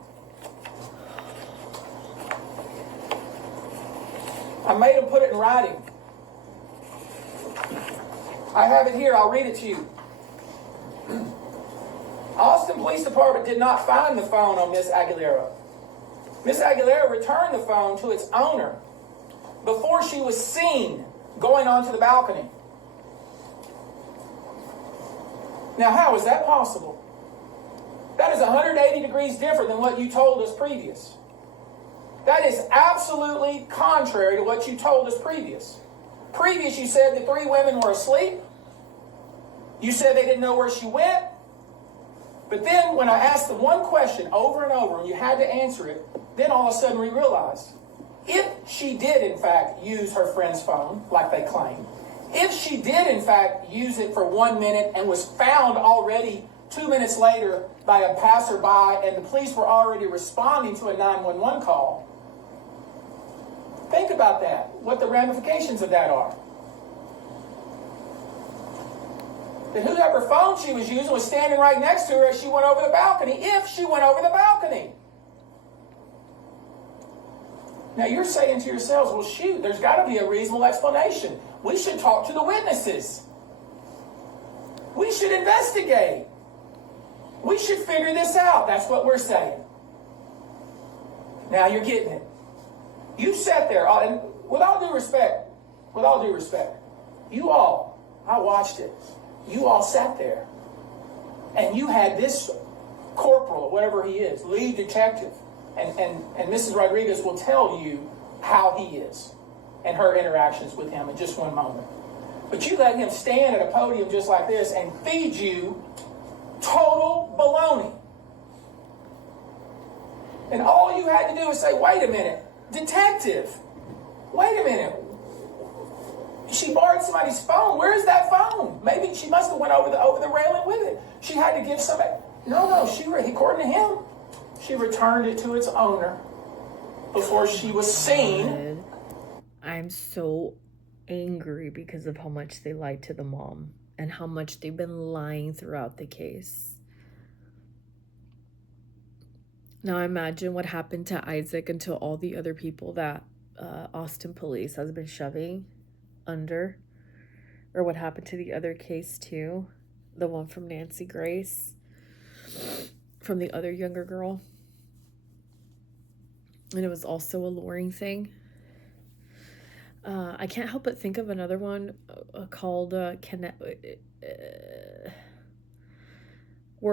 I made them put it in writing. I have it here. I'll read it to you. Austin Police Department did not find the phone on Miss Aguilera. Miss Aguilera returned the phone to its owner before she was seen going onto the balcony. Now, how is that possible? That is 180 degrees different than what you told us previous. That is absolutely contrary to what you told us previous. Previous, you said the 3 women were asleep. You said they didn't know where she went. But then when I asked the one question over and over, and you had to answer it, then all of a sudden we realized, if she did in fact use her friend's phone, like they claim, if she did in fact use it for 1 minute and was found already 2 minutes later by a passerby and the police were already responding to a 911 call, think about that, what the ramifications of that are. That whoever phone she was using was standing right next to her as she went over the balcony, if she went over the balcony. Now you're saying to yourselves, well, shoot, there's got to be a reasonable explanation. We should talk to the witnesses. We should investigate. We should figure this out. That's what we're saying. Now you're getting it. You sat there, and with all due respect, you all, I watched it. You all sat there, and you had this corporal, or whatever he is, lead detective, and Mrs. Rodriguez will tell you how he is and her interactions with him in just one moment. But you let him stand at a podium just like this and feed you total baloney. And all you had to do is say, wait a minute, detective, wait a minute. She borrowed somebody's phone. Where is that phone? Maybe she must have went over the railing with it. She had to give somebody. No, according to him, she returned it to its owner before she was seen. I'm so angry because of how much they lied to the mom and how much they've been lying throughout the case. Now imagine what happened to Isaac and to all the other people that Austin Police has been shoving under, or what happened to the other case too, the one from Nancy Grace, from the other younger girl, and it was also a luring thing. I can't help but think of another one called where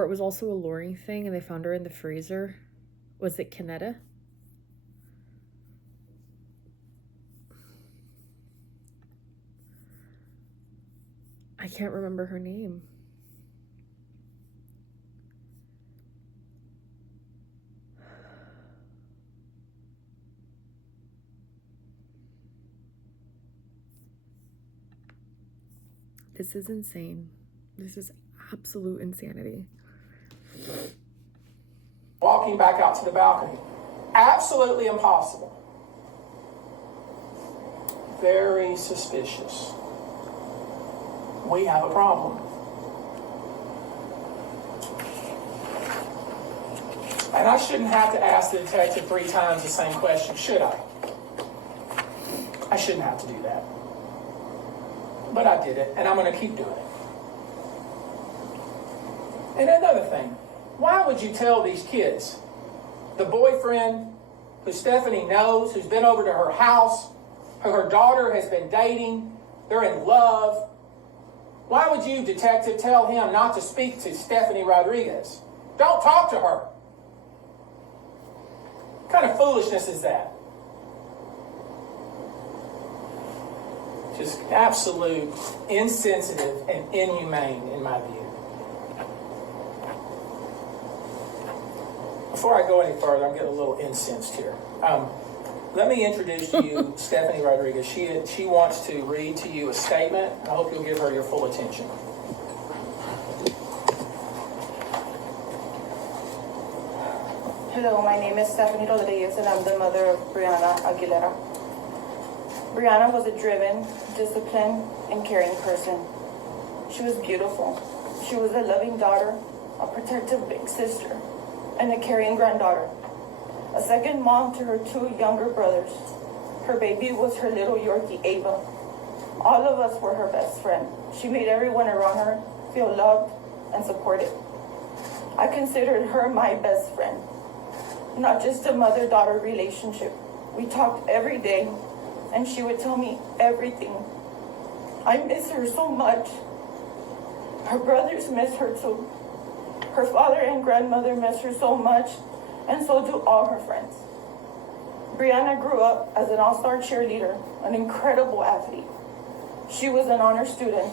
it was also a luring thing and they found her in the freezer. Was it Canetta? I can't remember her name. This is insane. This is absolute insanity. Walking back out to the balcony. Absolutely impossible. Very suspicious. We have a problem. And I shouldn't have to ask the detective 3 times the same question, should I? I shouldn't have to do that. But I did it, and I'm going to keep doing it. And another thing, why would you tell these kids, the boyfriend who Stephanie knows, who's been over to her house, who her daughter has been dating, they're in love, why would you, detective, tell him not to speak to Stephanie Rodriguez? Don't talk to her. What kind of foolishness is that? Just absolute insensitive and inhumane in my view. Before I go any further, I'm getting a little incensed here. Let me introduce to you Stephanie Rodriguez. She wants to read to you a statement. I hope you'll give her your full attention. Hello, my name is Stephanie Rodriguez and I'm the mother of Brianna Aguilera. Brianna was a driven, disciplined, and caring person. She was beautiful. She was a loving daughter, a protective big sister, and a caring granddaughter. A second mom to her two younger brothers. Her baby was her little Yorkie, Ava. All of us were her best friend. She made everyone around her feel loved and supported. I considered her my best friend, not just a mother-daughter relationship. We talked every day, and she would tell me everything. I miss her so much. Her brothers miss her too. Her father and grandmother miss her so much, and so do all her friends. Brianna grew up as an all-star cheerleader, an incredible athlete. She was an honor student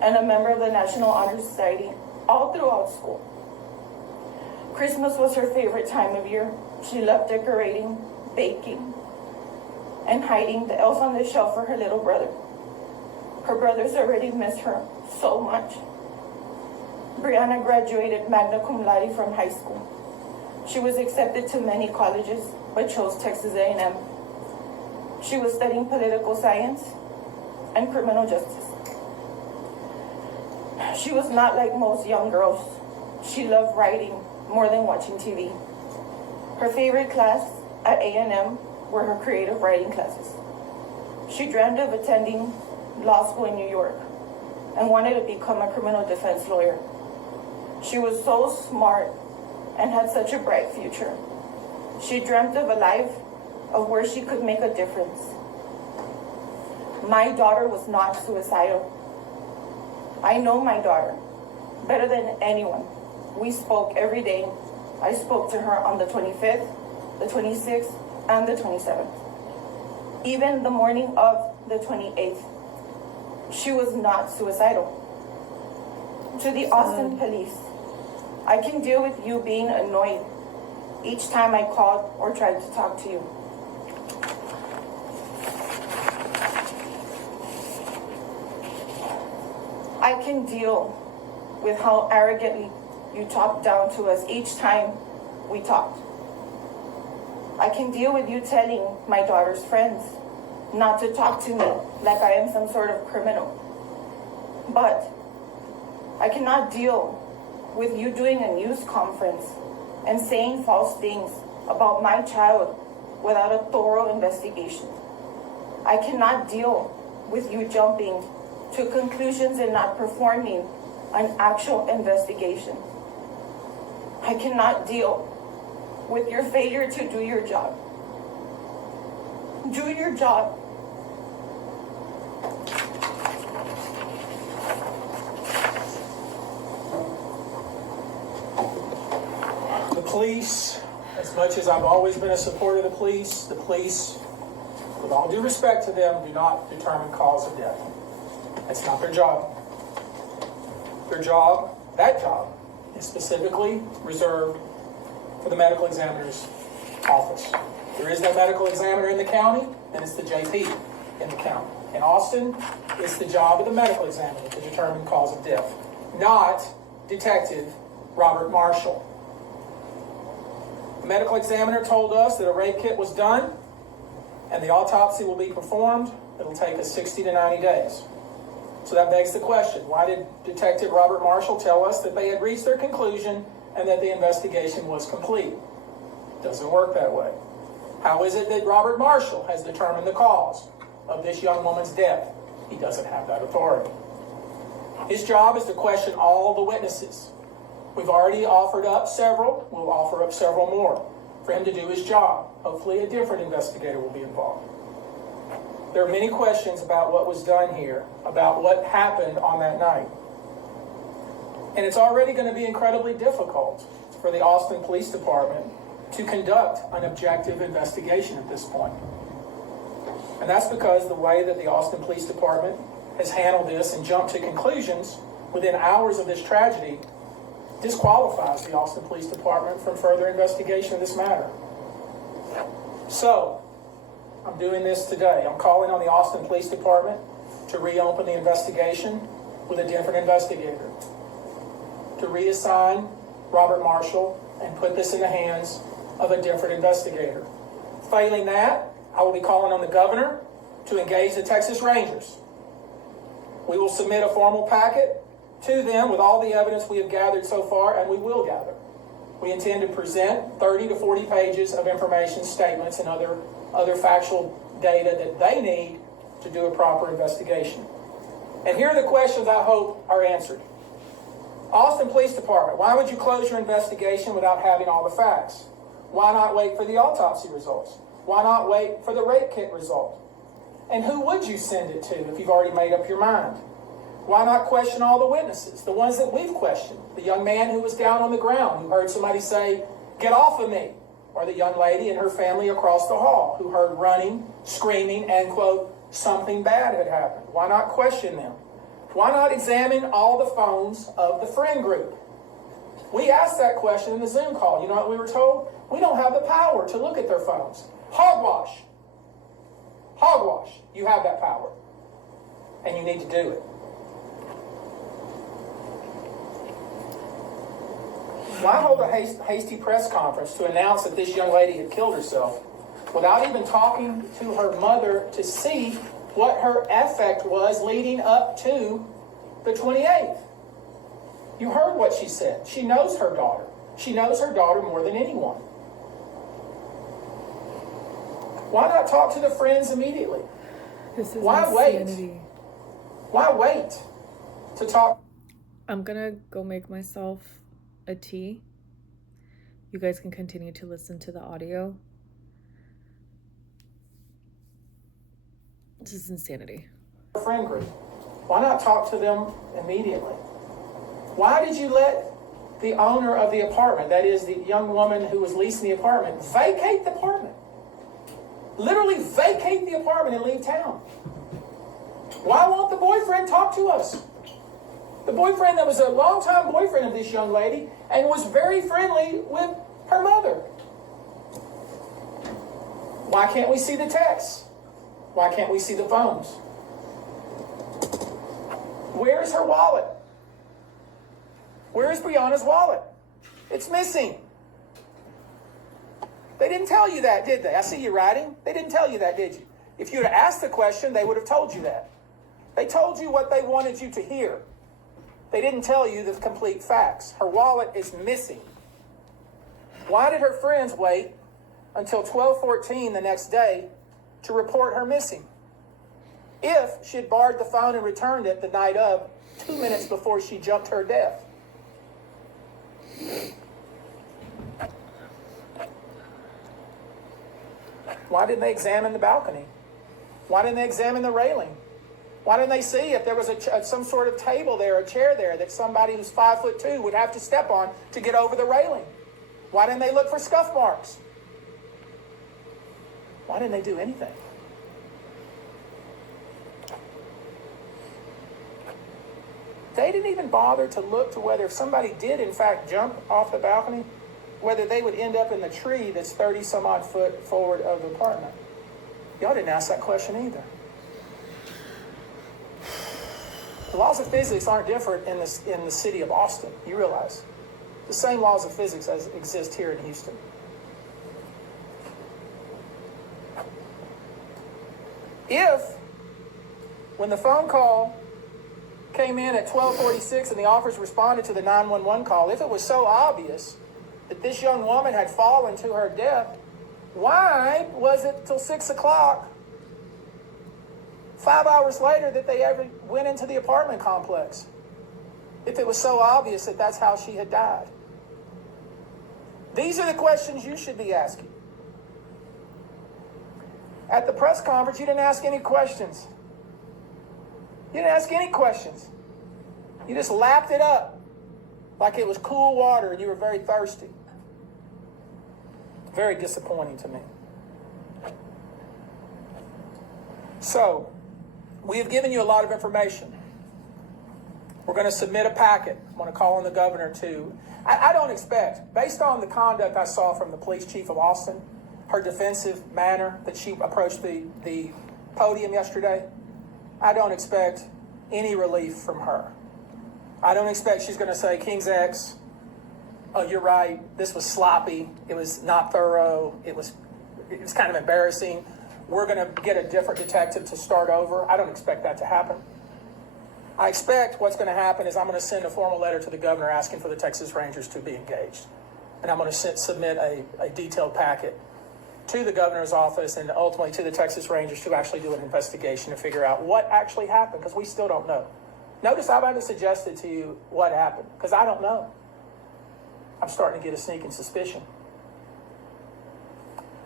and a member of the National Honor Society all throughout school. Christmas was her favorite time of year. She loved decorating, baking, and hiding the elves on the shelf for her little brother. Her brothers already miss her so much. Brianna graduated magna cum laude from high school. She was accepted to many colleges, but chose Texas A&M. She was studying political science and criminal justice. She was not like most young girls. She loved writing more than watching TV. Her favorite class at A&M were her creative writing classes. She dreamed of attending law school in New York and wanted to become a criminal defense lawyer. She was so smart and had such a bright future. She dreamt of a life of where she could make a difference. My daughter was not suicidal. I know my daughter better than anyone. We spoke every day. I spoke to her on the 25th, the 26th, and the 27th. Even the morning of the 28th, she was not suicidal. To the Austin police, I can deal with you being annoyed each time I called or tried to talk to you. I can deal with how arrogantly you talked down to us each time we talked. I can deal with you telling my daughter's friends not to talk to me like I am some sort of criminal. But I cannot deal with you doing a news conference and saying false things about my child without a thorough investigation. I cannot deal with you jumping to conclusions and not performing an actual investigation. I cannot deal with your failure to do your job. Do your job. The police, as much as I've always been a supporter of the police, with all due respect to them, do not determine cause of death. That's not their job. Their job, that job, is specifically reserved for the medical examiner's office. There is no medical examiner in the county, and it's the JP in the county. In Austin, it's the job of the medical examiner to determine cause of death, not Detective Robert Marshall. The medical examiner told us that a rape kit was done and the autopsy will be performed. It'll take us 60 to 90 days. So that begs the question, why did Detective Robert Marshall tell us that they had reached their conclusion and that the investigation was complete? It doesn't work that way. How is it that Robert Marshall has determined the cause of this young woman's death? He doesn't have that authority. His job is to question all the witnesses. We've already offered up several. We'll offer up several more for him to do his job. Hopefully a different investigator will be involved. There are many questions about what was done here, about what happened on that night. And it's already going to be incredibly difficult for the Austin Police Department to conduct an objective investigation at this point. And that's because the way that the Austin Police Department has handled this and jumped to conclusions within hours of this tragedy disqualifies the Austin Police Department from further investigation of this matter. So, I'm doing this today. I'm calling on the Austin Police Department to reopen the investigation with a different investigator, to reassign Robert Marshall and put this in the hands of a different investigator. Failing that, I will be calling on the governor to engage the Texas Rangers. We will submit a formal packet to them with all the evidence we have gathered so far, and we will gather. We intend to present 30 to 40 pages of information, statements, and other factual data that they need to do a proper investigation. And here are the questions I hope are answered. Austin Police Department, why would you close your investigation without having all the facts? Why not wait for the autopsy results? Why not wait for the rape kit result? And who would you send it to if you've already made up your mind? Why not question all the witnesses, the ones that we've questioned? The young man who was down on the ground, who heard somebody say, "Get off of me," or the young lady and her family across the hall, who heard running, screaming, and, quote, something bad had happened. Why not question them? Why not examine all the phones of the friend group? We asked that question in the Zoom call. You know what we were told? We don't have the power to look at their phones. Hogwash. Hogwash. You have that power. And you need to do it. Why hold a hasty press conference to announce that this young lady had killed herself without even talking to her mother to see what her affect was leading up to the 28th? You heard what she said. She knows her daughter. She knows her daughter more than anyone. Why not talk to the friends immediately? This is Why insanity. wait? Why wait to talk? I'm gonna go make myself a tea. You guys can continue to listen to the audio. This is insanity. Friend group. Why not talk to them immediately? Why did you let the owner of the apartment, that is the young woman who was leasing the apartment, vacate the apartment? Literally vacate the apartment and leave town. Why won't the boyfriend talk to us? The boyfriend that was a longtime boyfriend of this young lady and was very friendly with her mother. Why can't we see the texts? Why can't we see the phones? Where's her wallet? Where is Brianna's wallet? It's missing. They didn't tell you that, did they? I see you writing. They didn't tell you that, did you? If you'd have asked the question, they would have told you that. They told you what they wanted you to hear. They didn't tell you the complete facts. Her wallet is missing. Why did her friends wait until 12:14 the next day to report her missing? If she had borrowed the phone and returned it the night of, 2 minutes before she jumped her death. Why didn't they examine the balcony? Why didn't they examine the railing? Why didn't they see if there was some sort of table there, a chair there that somebody who's 5'2" would have to step on to get over the railing? Why didn't they look for scuff marks? Why didn't they do anything? They didn't even bother to look to whether if somebody did in fact jump off the balcony, whether they would end up in the tree that's 30 some odd foot forward of the apartment. Y'all didn't ask that question either. The laws of physics aren't different in the city of Austin, you realize. The same laws of physics as exist here in Houston. If, when the phone call came in at 12:46 and the officers responded to the 911 call, if it was so obvious that this young woman had fallen to her death, why was it till 6 o'clock, 5 hours later, that they ever went into the apartment complex? If it was so obvious that that's how she had died. These are the questions you should be asking. At the press conference, you didn't ask any questions. You didn't ask any questions. You just lapped it up like it was cool water and you were very thirsty. Very disappointing to me. So, we have given you a lot of information. We're going to submit a packet. I'm going to call on the governor to. I don't expect, based on the conduct I saw from the police chief of Austin, her defensive manner that she approached the podium yesterday, I don't expect any relief from her. I don't expect she's going to say, King's X, oh, you're right, this was sloppy, it was not thorough, it was kind of embarrassing. We're going to get a different detective to start over. I don't expect that to happen. I expect what's going to happen is I'm going to send a formal letter to the governor asking for the Texas Rangers to be engaged. And I'm going to submit a detailed packet to the governor's office and ultimately to the Texas Rangers to actually do an investigation to figure out what actually happened, because we still don't know. Notice I haven't suggested to you what happened, because I don't know. I'm starting to get a sneaking suspicion.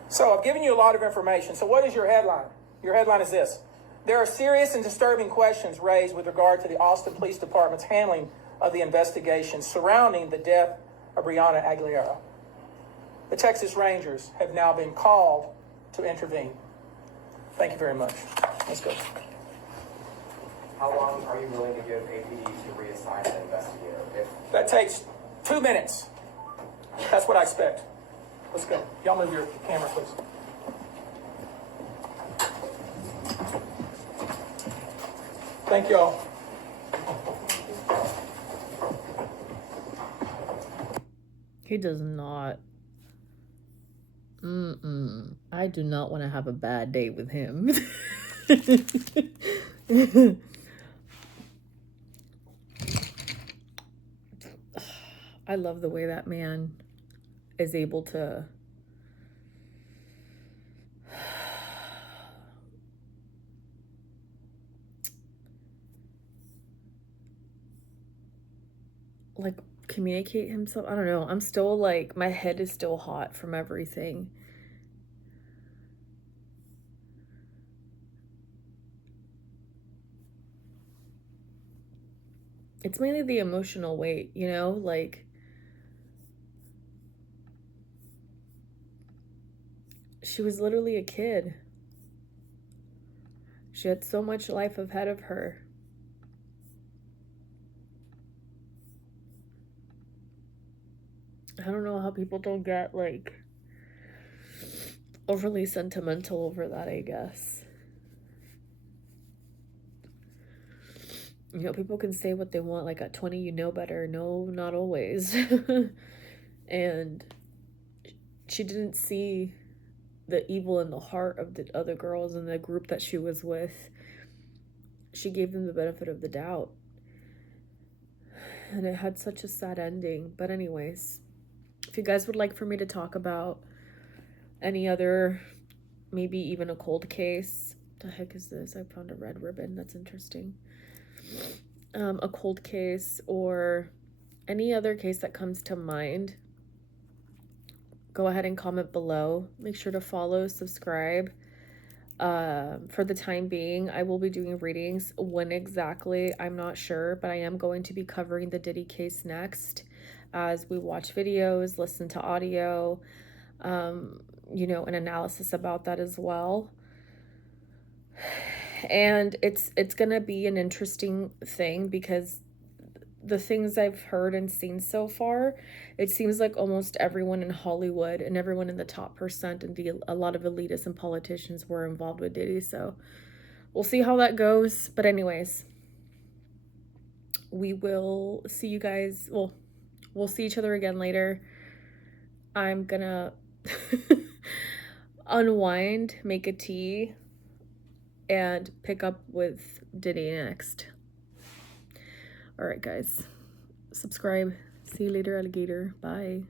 So I've given you a lot of information. So what is your headline? Your headline is this. There are serious and disturbing questions raised with regard to the Austin Police Department's handling of the investigation surrounding the death of Brianna Aguilera. The Texas Rangers have now been called to intervene. Thank you very much. Let's go. How long are you willing to give APD to reassign an investigator? That takes 2 minutes. That's what I expect. Let's go. Y'all move your camera, please. Thank y'all. He does not. I do not want to have a bad day with him. I love the way that man is able to like communicate himself. I don't know. I'm still like, my head is still hot from everything. It's mainly the emotional weight, you know, like she was literally a kid. She had so much life ahead of her. I don't know how people don't get like overly sentimental over that, I guess. You know, people can say what they want, like at 20 you know better. No, not always. And she didn't see the evil in the heart of the other girls in the group that she was with. She gave them the benefit of the doubt. And it had such a sad ending. But anyways, if you guys would like for me to talk about any other, maybe even a cold case. What the heck is this? I found a red ribbon. That's interesting. A cold case or any other case that comes to mind, go ahead and comment below. Make sure to follow, subscribe. For the time being, I will be doing readings. When exactly, I'm not sure, but I am going to be covering the Diddy case next as we watch videos, listen to audio, you know, an analysis about that as well. And it's gonna be an interesting thing because the things I've heard and seen so far, it seems like almost everyone in Hollywood and everyone in the top percent and a lot of elitists and politicians were involved with Diddy. So we'll see how that goes. But anyways, we will see you guys. Well, we'll see each other again later. I'm gonna unwind, make a tea, and pick up with Diddy next. All right, guys. Subscribe. See you later, alligator. Bye.